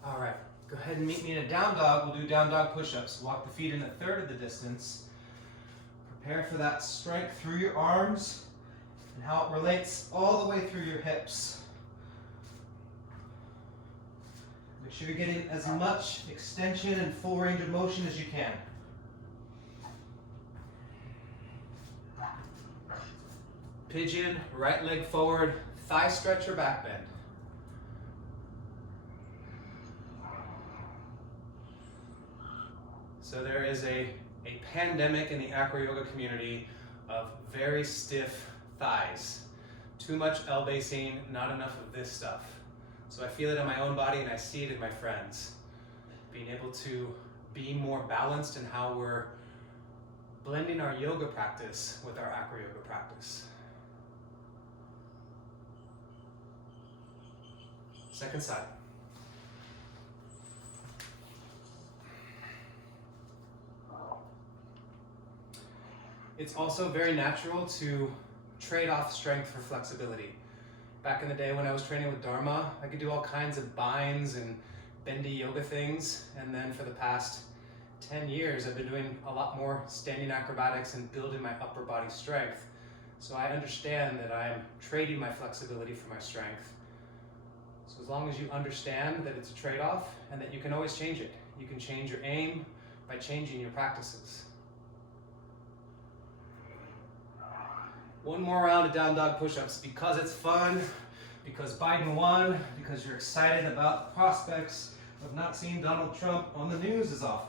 All right. Go ahead and meet me in a down dog. We'll do down dog push-ups. Walk the feet in a third of the distance. Prepare for that strength through your arms and how it relates all the way through your hips. Make sure you're getting as much extension and full range of motion as you can. Pigeon, right leg forward, thigh stretch or back bend. So there is a pandemic in the acro yoga community of very stiff thighs. Too much L-basing, not enough of this stuff. So I feel it in my own body and I see it in my friends. Being able to be more balanced in how we're blending our yoga practice with our acro yoga practice. Second side. It's also very natural to trade off strength for flexibility. Back in the day when I was training with Dharma, I could do all kinds of binds and bendy yoga things. And then for the past 10 years, I've been doing a lot more standing acrobatics and building my upper body strength. So I understand that I'm trading my flexibility for my strength. So as long as you understand that it's a trade-off and that you can always change it. You can change your aim by changing your practices. One more round of down dog push-ups because it's fun, because Biden won, because you're excited about the prospects of not seeing Donald Trump on the news as often.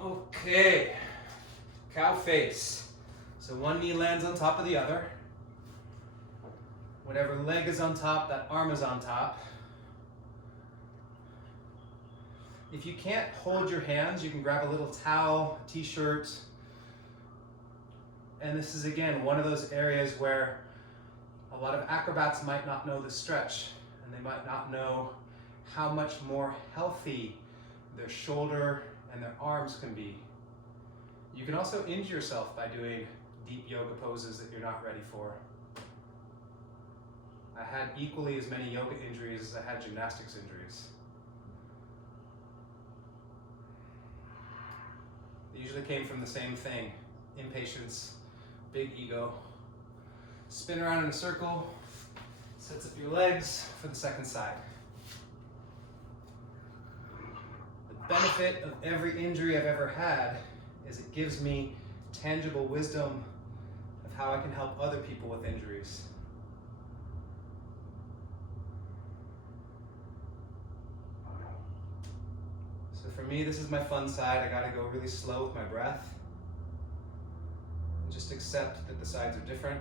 Okay, cow face. So one knee lands on top of the other. Whatever leg is on top, that arm is on top. If you can't hold your hands, you can grab a little towel, t-shirt. And this is, again, one of those areas where a lot of acrobats might not know the stretch, and they might not know how much more healthy their shoulder and their arms can be. You can also injure yourself by doing deep yoga poses that you're not ready for. I had equally as many yoga injuries as I had gymnastics injuries. usually came from the same thing. Impatience, big ego. Spin around in a circle, sets up your legs for the second side. The benefit of every injury I've ever had is it gives me tangible wisdom of how I can help other people with injuries. So for me, this is my fun side. I gotta go really slow with my breath. And just accept that the sides are different.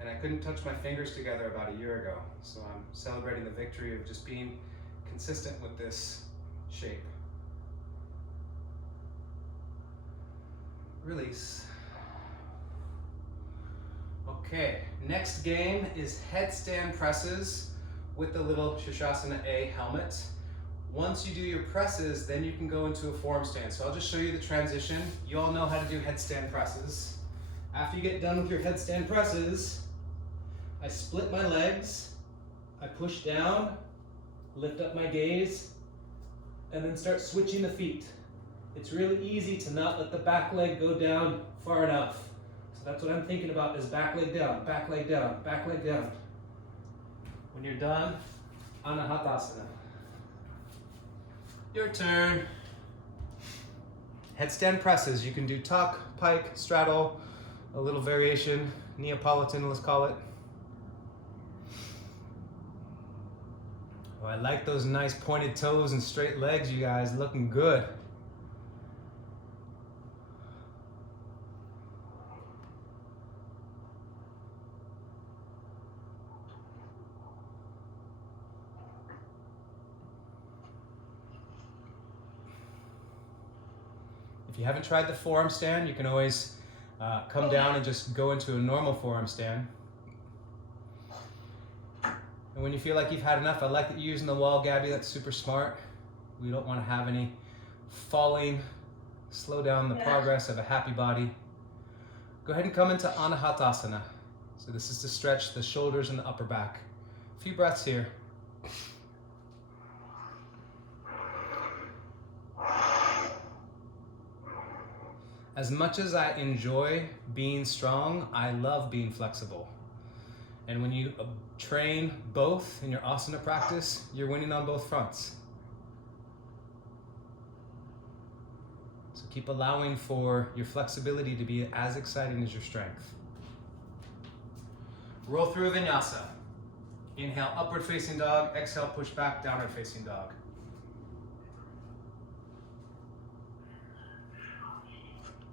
And I couldn't touch my fingers together about a year ago. So I'm celebrating the victory of just being consistent with this shape. Release. Okay, next game is headstand presses with the little Shirshasana A helmet. Once you do your presses, then you can go into a forearm stand. So I'll just show you the transition. You all know how to do headstand presses. After you get done with your headstand presses, I split my legs, I push down, lift up my gaze, and then start switching the feet. It's really easy to not let the back leg go down far enough. So that's what I'm thinking about is back leg down, back leg down, back leg down. When you're done, Anahatasana. Your turn. Headstand presses. You can do tuck, pike, straddle, a little variation, Neapolitan, let's call it. Oh, I like those nice pointed toes and straight legs, you guys, looking good. If you haven't tried the forearm stand, you can always come down and just go into a normal forearm stand. And when you feel like you've had enough, I like that you're using the wall, Gabby. That's super smart. We don't want to have any falling. Slow down the progress of a happy body. Go ahead and come into Anahatasana. So this is to stretch the shoulders and the upper back. A few breaths here. As much as I enjoy being strong, I love being flexible. And when you train both in your asana practice, you're winning on both fronts. So keep allowing for your flexibility to be as exciting as your strength. Roll through a vinyasa. Inhale, upward facing dog. Exhale, push back, downward facing dog.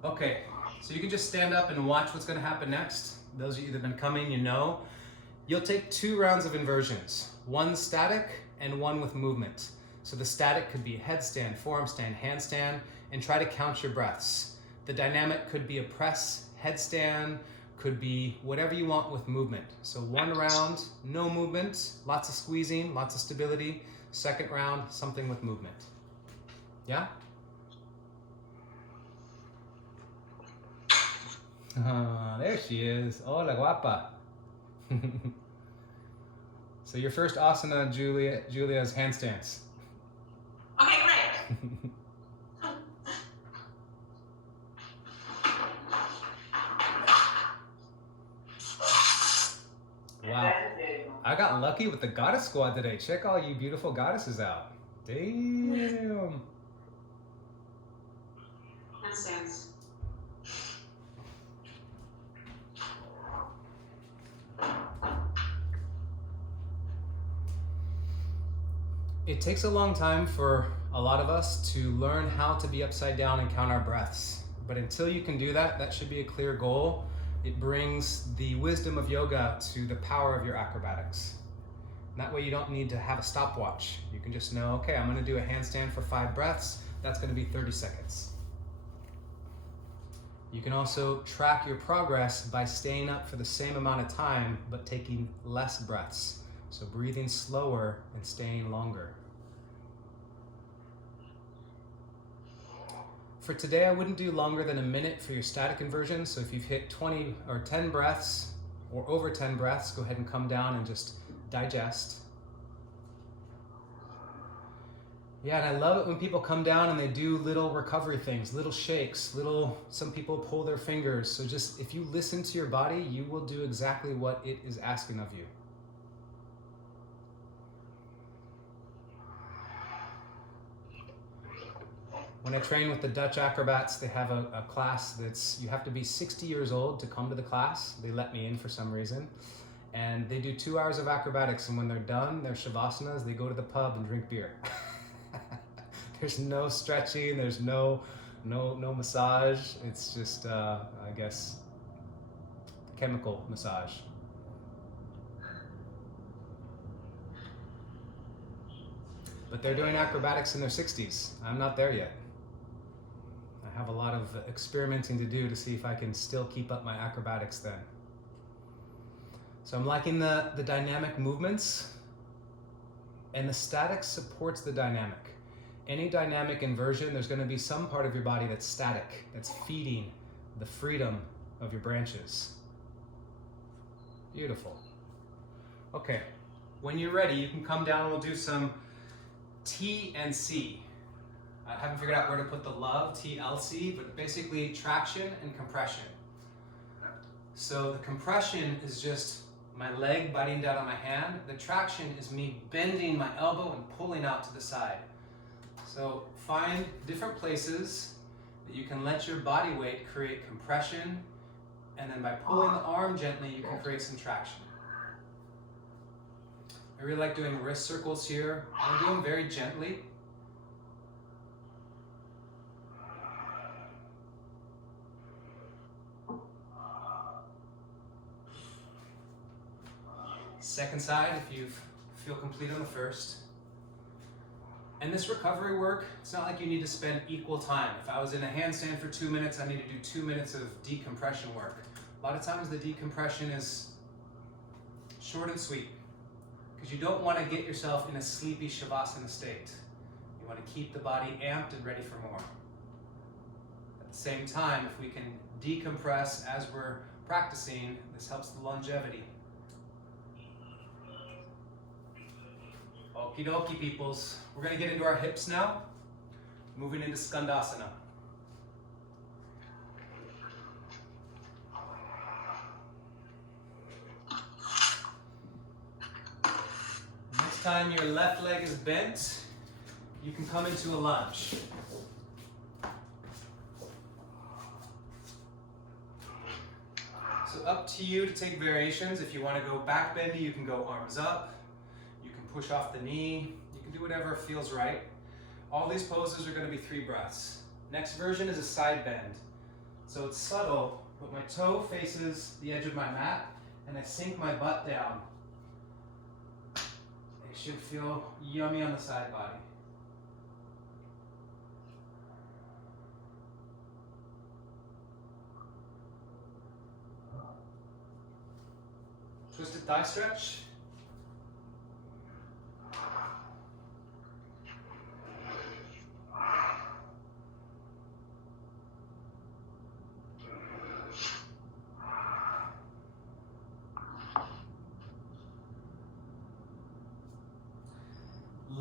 Okay, so you can just stand up and watch what's gonna happen next. Those of you that have been coming, you know. You'll take 2 rounds of inversions, one static and one with movement. So the static could be a headstand, forearm stand, handstand, and try to count your breaths. The dynamic could be a press, headstand, could be whatever you want with movement. So 1 round, no movement, lots of squeezing, lots of stability. 2nd round, something with movement. Yeah? There she is. Hola, guapa. So your first asana, Julia's handstands. Okay, great. Wow. I got lucky with the goddess squad today. Check all you beautiful goddesses out. Damn. Handstands. It takes a long time for a lot of us to learn how to be upside down and count our breaths. But until you can do that, that should be a clear goal. It brings the wisdom of yoga to the power of your acrobatics. And that way you don't need to have a stopwatch. You can just know, okay, I'm gonna do a handstand for 5 breaths. That's gonna be 30 seconds. You can also track your progress by staying up for the same amount of time, but taking less breaths. So breathing slower and staying longer. For today, I wouldn't do longer than a minute for your static inversion. So if you've hit 20 or 10 breaths or over 10 breaths, go ahead and come down and just digest. Yeah, and I love it when people come down and they do little recovery things, little shakes, some people pull their fingers. So just, if you listen to your body, you will do exactly what it is asking of you. When I train with the Dutch acrobats, they have a class you have to be 60 years old to come to the class. They let me in for some reason. And they do 2 hours of acrobatics, and when they're done, their shavasanas, they go to the pub and drink beer. There's no stretching, there's no massage. It's just, I guess, chemical massage. But they're doing acrobatics in their 60s. I'm not there yet. I have a lot of experimenting to do to see if I can still keep up my acrobatics then. So I'm liking the dynamic movements, and the static supports the dynamic. Any dynamic inversion, there's going to be some part of your body that's static, that's feeding the freedom of your branches. Beautiful. Okay, when you're ready, you can come down and we'll do some T and C. I haven't figured out where to put the love, TLC, but basically traction and compression. So the compression is just my leg biting down on my hand. The traction is me bending my elbow and pulling out to the side. So find different places that you can let your body weight create compression, and then by pulling the arm gently, you can create some traction. I really like doing wrist circles here. I do them very gently. Second side, if you feel complete on the first. And this recovery work, it's not like you need to spend equal time. If I was in a handstand for 2 minutes, I need to do 2 minutes of decompression work. A lot of times the decompression is short and sweet, because you don't want to get yourself in a sleepy shavasana state. You want to keep the body amped and ready for more. At the same time, if we can decompress as we're practicing, this helps the longevity. Okie dokie, peoples. We're going to get into our hips now, moving into Skandasana. Next time your left leg is bent, you can come into a lunge. So up to you to take variations. If you want to go back bendy, you can go arms up. Push off the knee. You can do whatever feels right. All these poses are going to be 3 breaths. Next version is a side bend. So it's subtle, but my toe faces the edge of my mat and I sink my butt down. It should feel yummy on the side body. Twisted thigh stretch.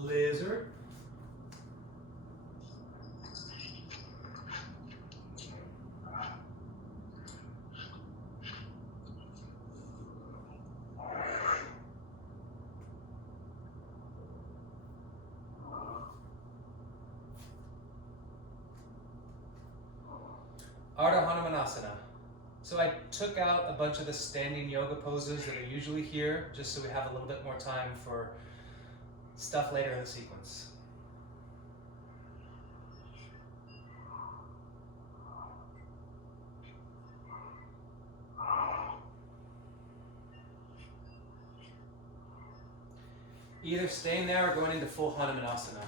Lizard. Ardha Hanumanasana. So I took out a bunch of the standing yoga poses that are usually here, just so we have a little bit more time for stuff later in the sequence. Either staying there or going into full Hanumanasana.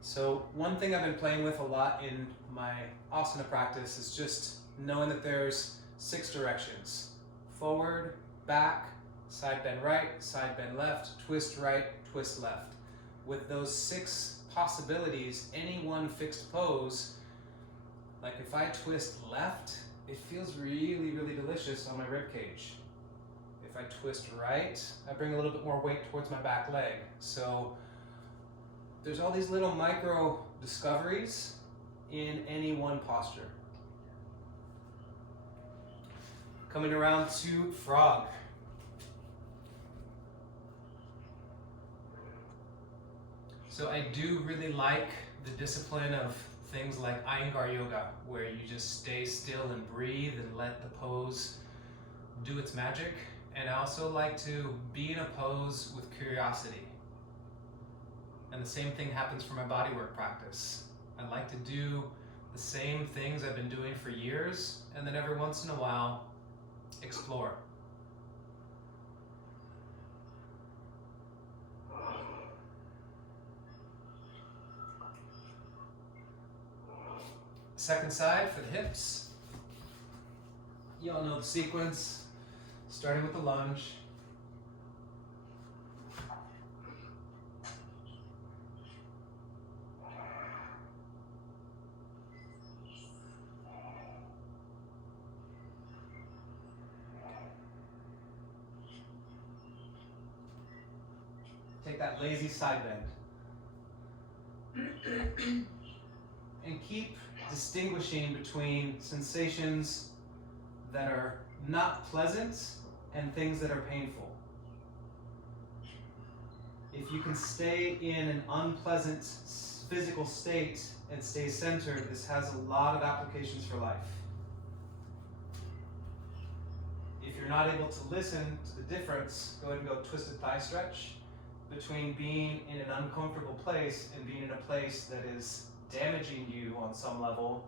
So one thing I've been playing with a lot in my asana practice is just knowing that there's 6 directions. Forward, back, side bend right, side bend left, twist right, twist left. With those 6 possibilities, any one fixed pose, like if I twist left, it feels really, really delicious on my rib cage. If I twist right, I bring a little bit more weight towards my back leg. So there's all these little micro discoveries in any one posture. Coming around to frog. So I do really like the discipline of things like Iyengar yoga, where you just stay still and breathe and let the pose do its magic. And I also like to be in a pose with curiosity. And the same thing happens for my bodywork practice. I like to do the same things I've been doing for years, and then every once in a while, explore. Second side for the hips. You all know the sequence, starting with the lunge. Take that lazy side bend. And keep distinguishing between sensations that are not pleasant and things that are painful. If you can stay in an unpleasant physical state and stay centered, this has a lot of applications for life. If you're not able to listen to the difference, go ahead and go twisted thigh stretch between being in an uncomfortable place and being in a place that is damaging you on some level.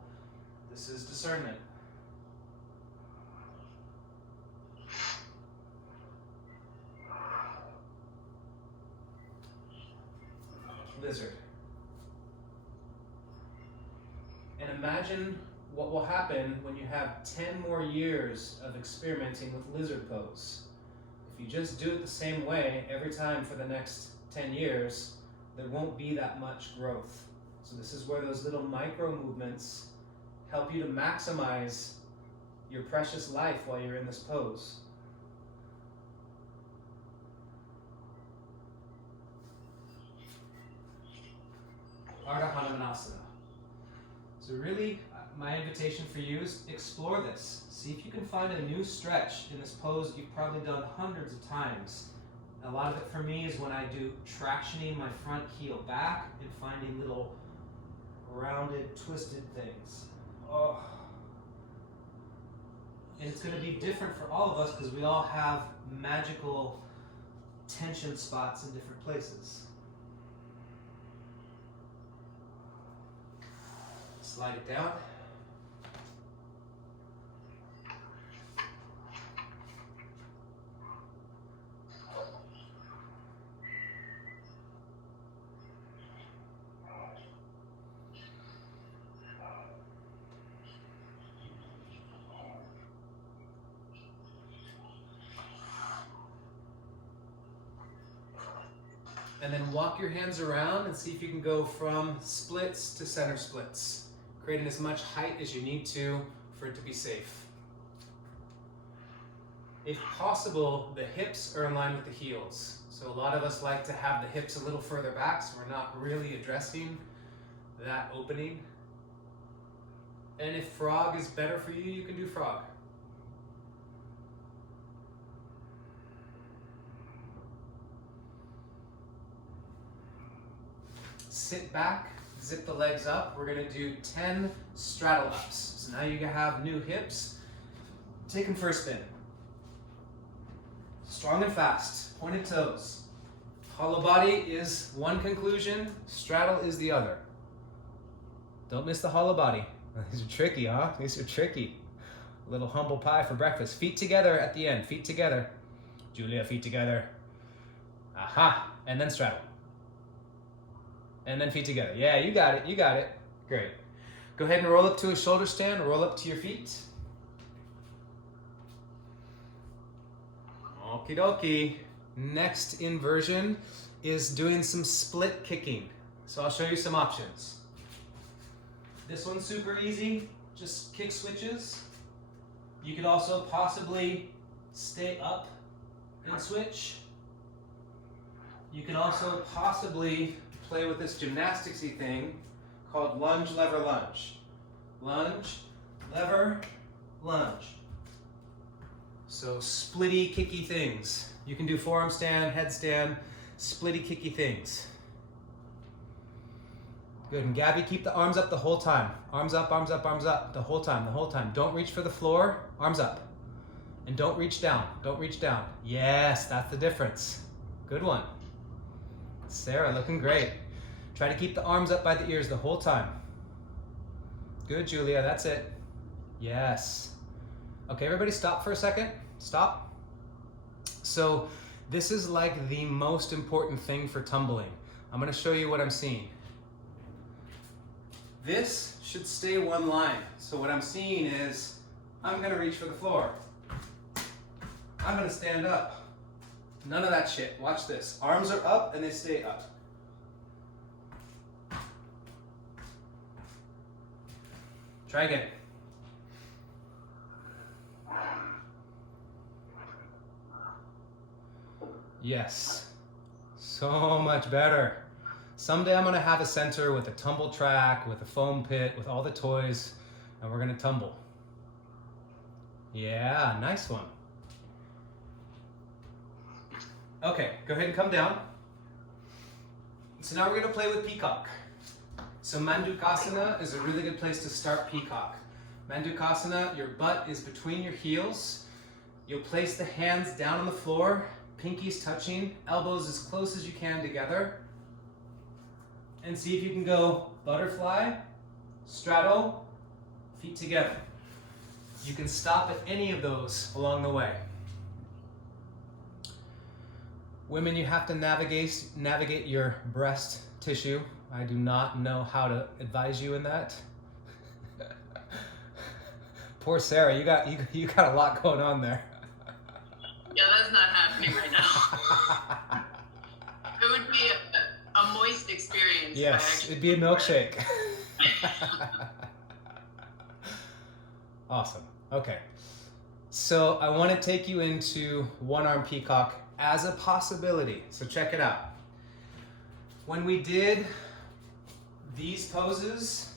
This is discernment. Lizard. And imagine what will happen when you have 10 more years of experimenting with lizard pose. If you just do it the same way every time for the next 10 years, there won't be that much growth. So this is where those little micro movements help you to maximize your precious life while you're in this pose. Ardha Hanumanasana. So really, my invitation for you is explore this. See if you can find a new stretch in this pose you've probably done hundreds of times. A lot of it for me is when I do tractioning my front heel back and finding little rounded, twisted things. Oh. And it's going to be different for all of us because we all have magical tension spots in different places. Slide it down. And then walk your hands around and see if you can go from splits to center splits, creating as much height as you need to for it to be safe. If possible, the hips are in line with the heels. So a lot of us like to have the hips a little further back, so we're not really addressing that opening. And if frog is better for you, you can do frog. Sit back, zip the legs up. We're gonna do 10 straddle ups. So now you have new hips. Take them for a spin. Strong and fast, pointed toes. Hollow body is one conclusion, straddle is the other. Don't miss the hollow body. These are tricky, huh? These are tricky. A little humble pie for breakfast. Feet together at the end, feet together. Julia, feet together. Aha, and then straddle. And then feet together. Yeah, you got it, you got it. Great. Go ahead and roll up to a shoulder stand, roll up to your feet. Okie dokie. Next inversion is doing some split kicking. So I'll show you some options. This one's super easy, just kick switches. You could also possibly stay up and switch. You can also possibly play with this gymnasticsy thing called lunge, lever, lunge. Lunge, lever, lunge. So splitty, kicky things. You can do forearm stand, headstand, splitty, kicky things. Good, and Gabby, keep the arms up the whole time. Arms up, arms up, arms up, the whole time, the whole time. Don't reach for the floor, arms up. And don't reach down, don't reach down. Yes, that's the difference. Good one. Sarah, looking great. Try to keep the arms up by the ears the whole time. Good, Julia, that's it. Yes. Okay, everybody stop for a second. Stop. So this is like the most important thing for tumbling. I'm gonna show you what I'm seeing. This should stay one line. So what I'm seeing is, I'm gonna reach for the floor. I'm gonna stand up. None of that shit. Watch this. Arms are up and they stay up. Try again. Yes. So much better. Someday I'm gonna have a center with a tumble track, with a foam pit, with all the toys, and we're gonna tumble. Yeah, nice one. Okay, go ahead and come down. So now we're gonna play with peacock. So Mandukasana is a really good place to start peacock. Mandukasana, your butt is between your heels. You'll place the hands down on the floor, pinkies touching, elbows as close as you can together. And see if you can go butterfly, straddle, feet together. You can stop at any of those along the way. Women, you have to navigate your breast tissue. I do not know how to advise you in that. Poor Sarah, you got a lot going on there. Yeah, that's not happening right now. It would be a moist experience. Yes, it'd be a milkshake. Awesome. Okay. So I want to take you into one-arm peacock as a possibility. So check it out. When we did these poses,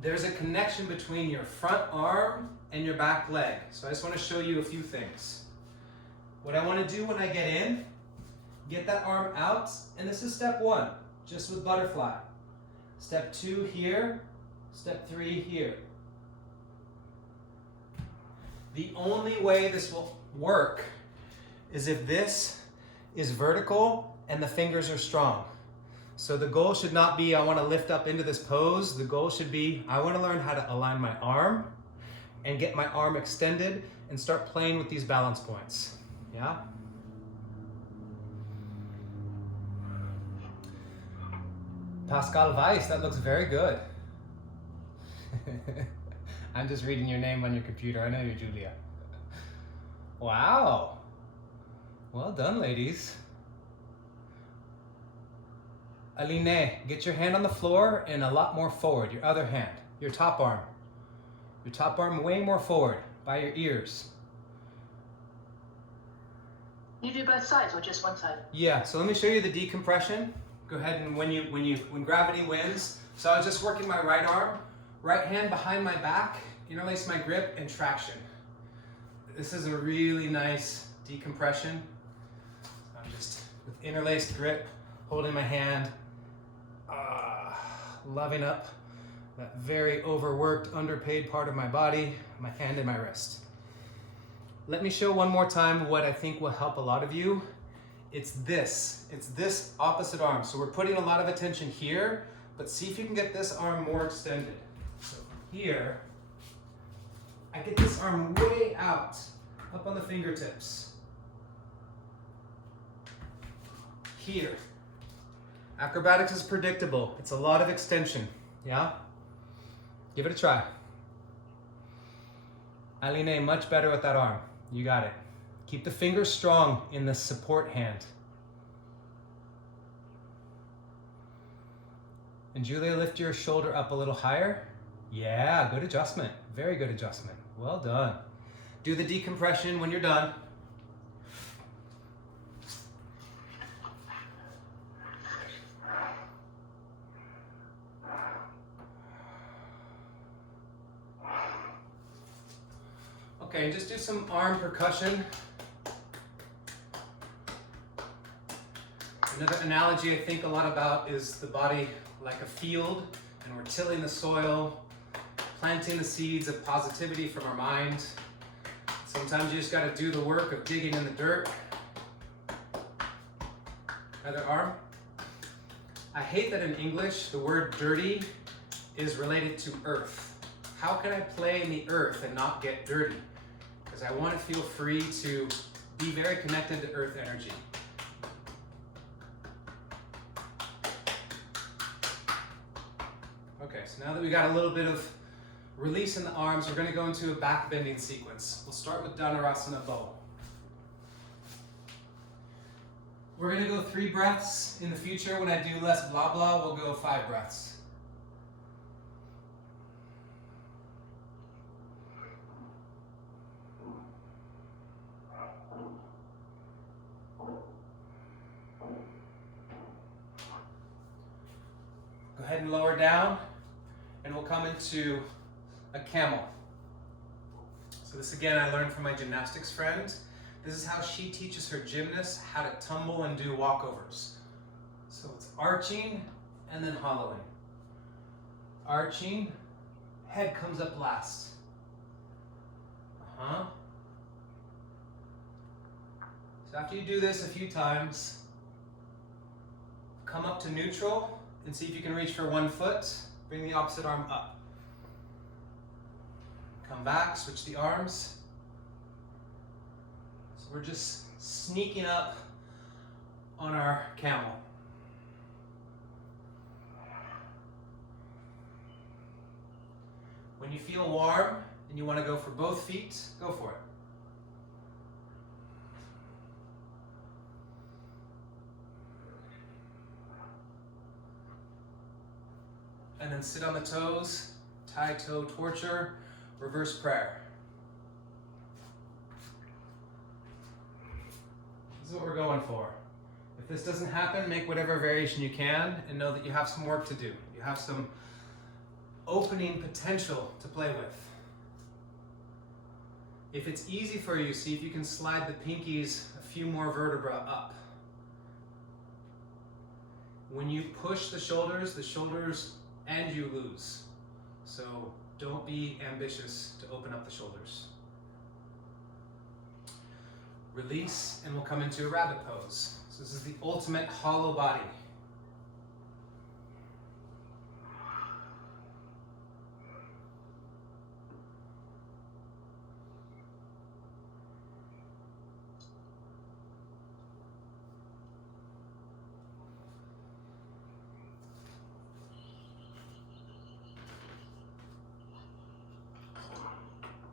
there's a connection between your front arm and your back leg. So I just want to show you a few things. What I want to do when I get in, get that arm out, and this is step 1, just with butterfly. Step 2 here, step 3 here. The only way this will work is if this is vertical and the fingers are strong. So the goal should not be, I want to lift up into this pose. The goal should be, I want to learn how to align my arm and get my arm extended and start playing with these balance points. Yeah? Pascal Weiss, that looks very good. I'm just reading your name on your computer. I know you're Julia. Wow. Well done, ladies. Aline, get your hand on the floor and a lot more forward. Your other hand, your top arm. Your top arm way more forward by your ears. You do both sides or just one side? Yeah, so let me show you the decompression. Go ahead and when gravity wins. So I was just working my right arm, right hand behind my back, interlace my grip and traction. This is a really nice decompression. I'm just with interlaced grip, holding my hand, loving up that very overworked, underpaid part of my body, my hand and my wrist. Let me show one more time what I think will help a lot of you. It's this opposite arm. So we're putting a lot of attention here, but see if you can get this arm more extended. So here, I get this arm way out, up on the fingertips. Here. Acrobatics is predictable. It's a lot of extension, yeah? Give it a try. Aline, much better with that arm. You got it. Keep the fingers strong in the support hand. And Julia, lift your shoulder up a little higher. Yeah, good adjustment. Very good adjustment. Well done. Do the decompression when you're done. Okay, just do some arm percussion. Another analogy I think a lot about is the body like a field, and we're tilling the soil, planting the seeds of positivity from our mind. Sometimes you just got to do the work of digging in the dirt. Other arm. I hate that in English the word dirty is related to earth. How can I play in the earth and not get dirty? Because I want to feel free to be very connected to earth energy. Okay, so now that we got a little bit of release in the arms, we're going to go into a back bending sequence. We'll start with Dhanurasana bow. We're going to go 3 breaths. In the future, when I do less blah blah, we'll go 5 breaths. Go ahead and lower down, and we'll come into a camel. So this again I learned from my gymnastics friend. This is how she teaches her gymnasts how to tumble and do walkovers. So it's arching and then hollowing. Arching, head comes up last. So after you do this a few times, come up to neutral and see if you can reach for 1 foot. Bring the opposite arm up. Come back, switch the arms. So we're just sneaking up on our camel. When you feel warm and you want to go for both feet, go for it. And then sit on the toes, tie toe torture, reverse prayer. This is what we're going for. If this doesn't happen, make whatever variation you can and know that you have some work to do. You have some opening potential to play with. If it's easy for you, see if you can slide the pinkies a few more vertebrae up. When you push the shoulders and you lose. So don't be ambitious to open up the shoulders. Release, and we'll come into a rabbit pose. So this is the ultimate hollow body.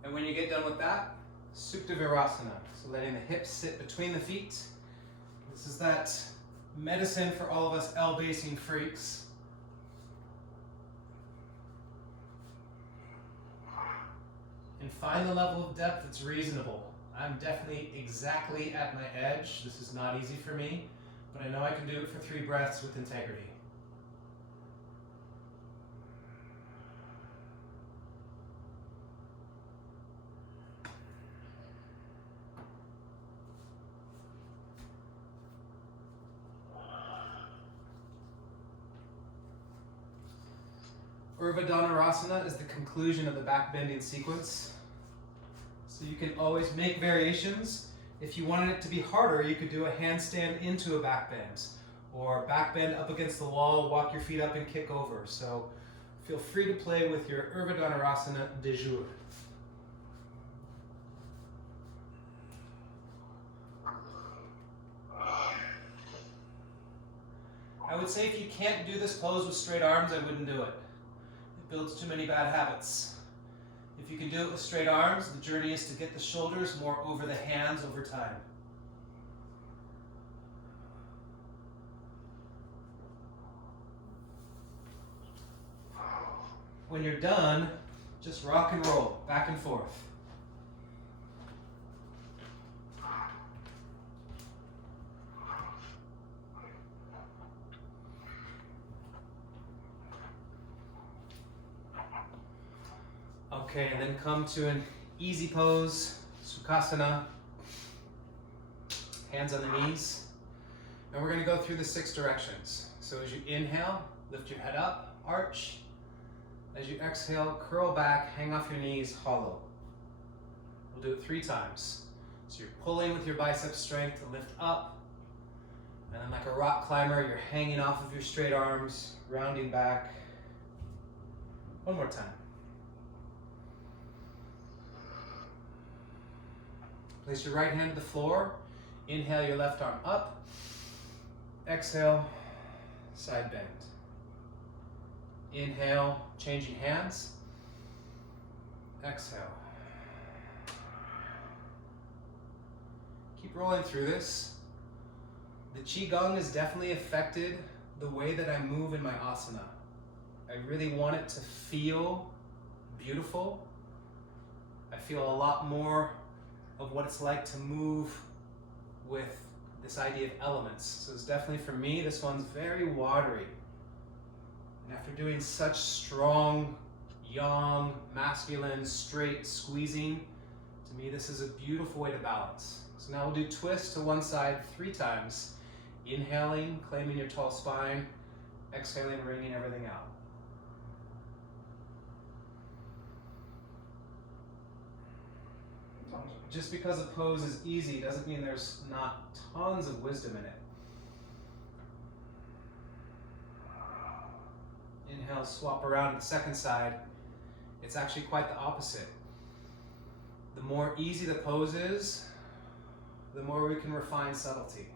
And when you get done with that, Supta Virasana. So letting the hips sit between the feet. This is that medicine for all of us L-basing freaks. And find the level of depth that's reasonable. I'm definitely exactly at my edge. This is not easy for me, but I know I can do it for 3 breaths with integrity. Urdhva Dhanurasana is the conclusion of the back bending sequence. So you can always make variations. If you wanted it to be harder, you could do a handstand into a back bend, or back bend up against the wall, walk your feet up and kick over. So feel free to play with your Urdhva Dhanurasana de jour. I would say if you can't do this pose with straight arms, I wouldn't do it. Builds too many bad habits. If you can do it with straight arms, the journey is to get the shoulders more over the hands over time. When you're done, just rock and roll, back and forth. Okay, and then come to an easy pose, Sukhasana. Hands on the knees. And we're gonna go through the 6 directions. So as you inhale, lift your head up, arch. As you exhale, curl back, hang off your knees, hollow. We'll do it 3 times. So you're pulling with your bicep strength to lift up. And then like a rock climber, you're hanging off of your straight arms, rounding back. One more time. Place your right hand to the floor. Inhale your left arm up. Exhale, side bend. Inhale, changing hands. Exhale. Keep rolling through this. The Qigong has definitely affected the way that I move in my asana. I really want it to feel beautiful. I feel a lot more of what it's like to move with this idea of elements. So it's definitely, for me, this one's very watery. And after doing such strong, yang, masculine, straight squeezing, to me this is a beautiful way to balance. So now we'll do twist to one side 3 times. Inhaling, claiming your tall spine. Exhaling, wringing everything out. Just because a pose is easy doesn't mean there's not tons of wisdom in it. Inhale, swap around to the second side. It's actually quite the opposite. The more easy the pose is, the more we can refine subtlety.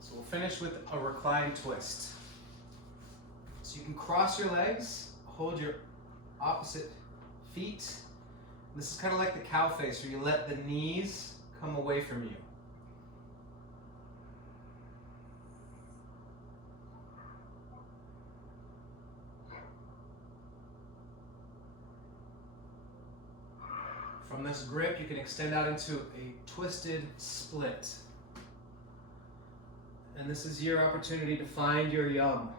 So we'll finish with a reclined twist. So you can cross your legs, hold your opposite feet. This is kind of like the cow face, where you let the knees come away from you. From this grip, you can extend out into a twisted split. And this is your opportunity to find your yum.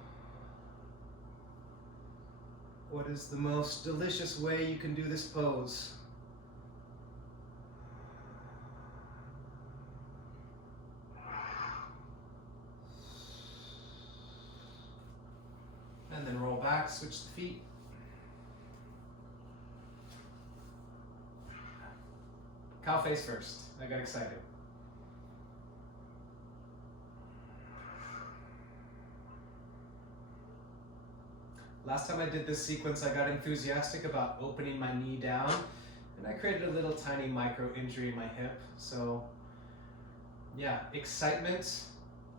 What is the most delicious way you can do this pose? And then roll back, switch the feet. Cow face first. I got excited. Last time I did this sequence, I got enthusiastic about opening my knee down, and I created a little tiny micro injury in my hip. So yeah, excitement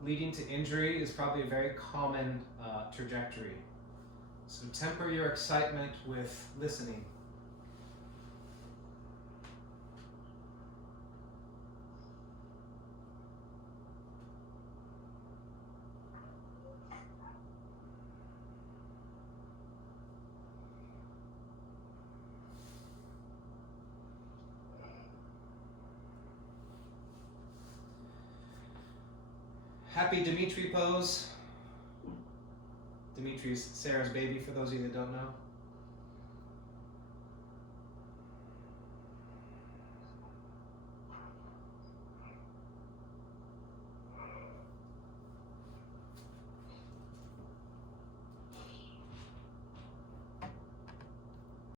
leading to injury is probably a very common trajectory. So temper your excitement with listening. Happy Dimitri pose. Dimitri's Sarah's baby, for those of you that don't know.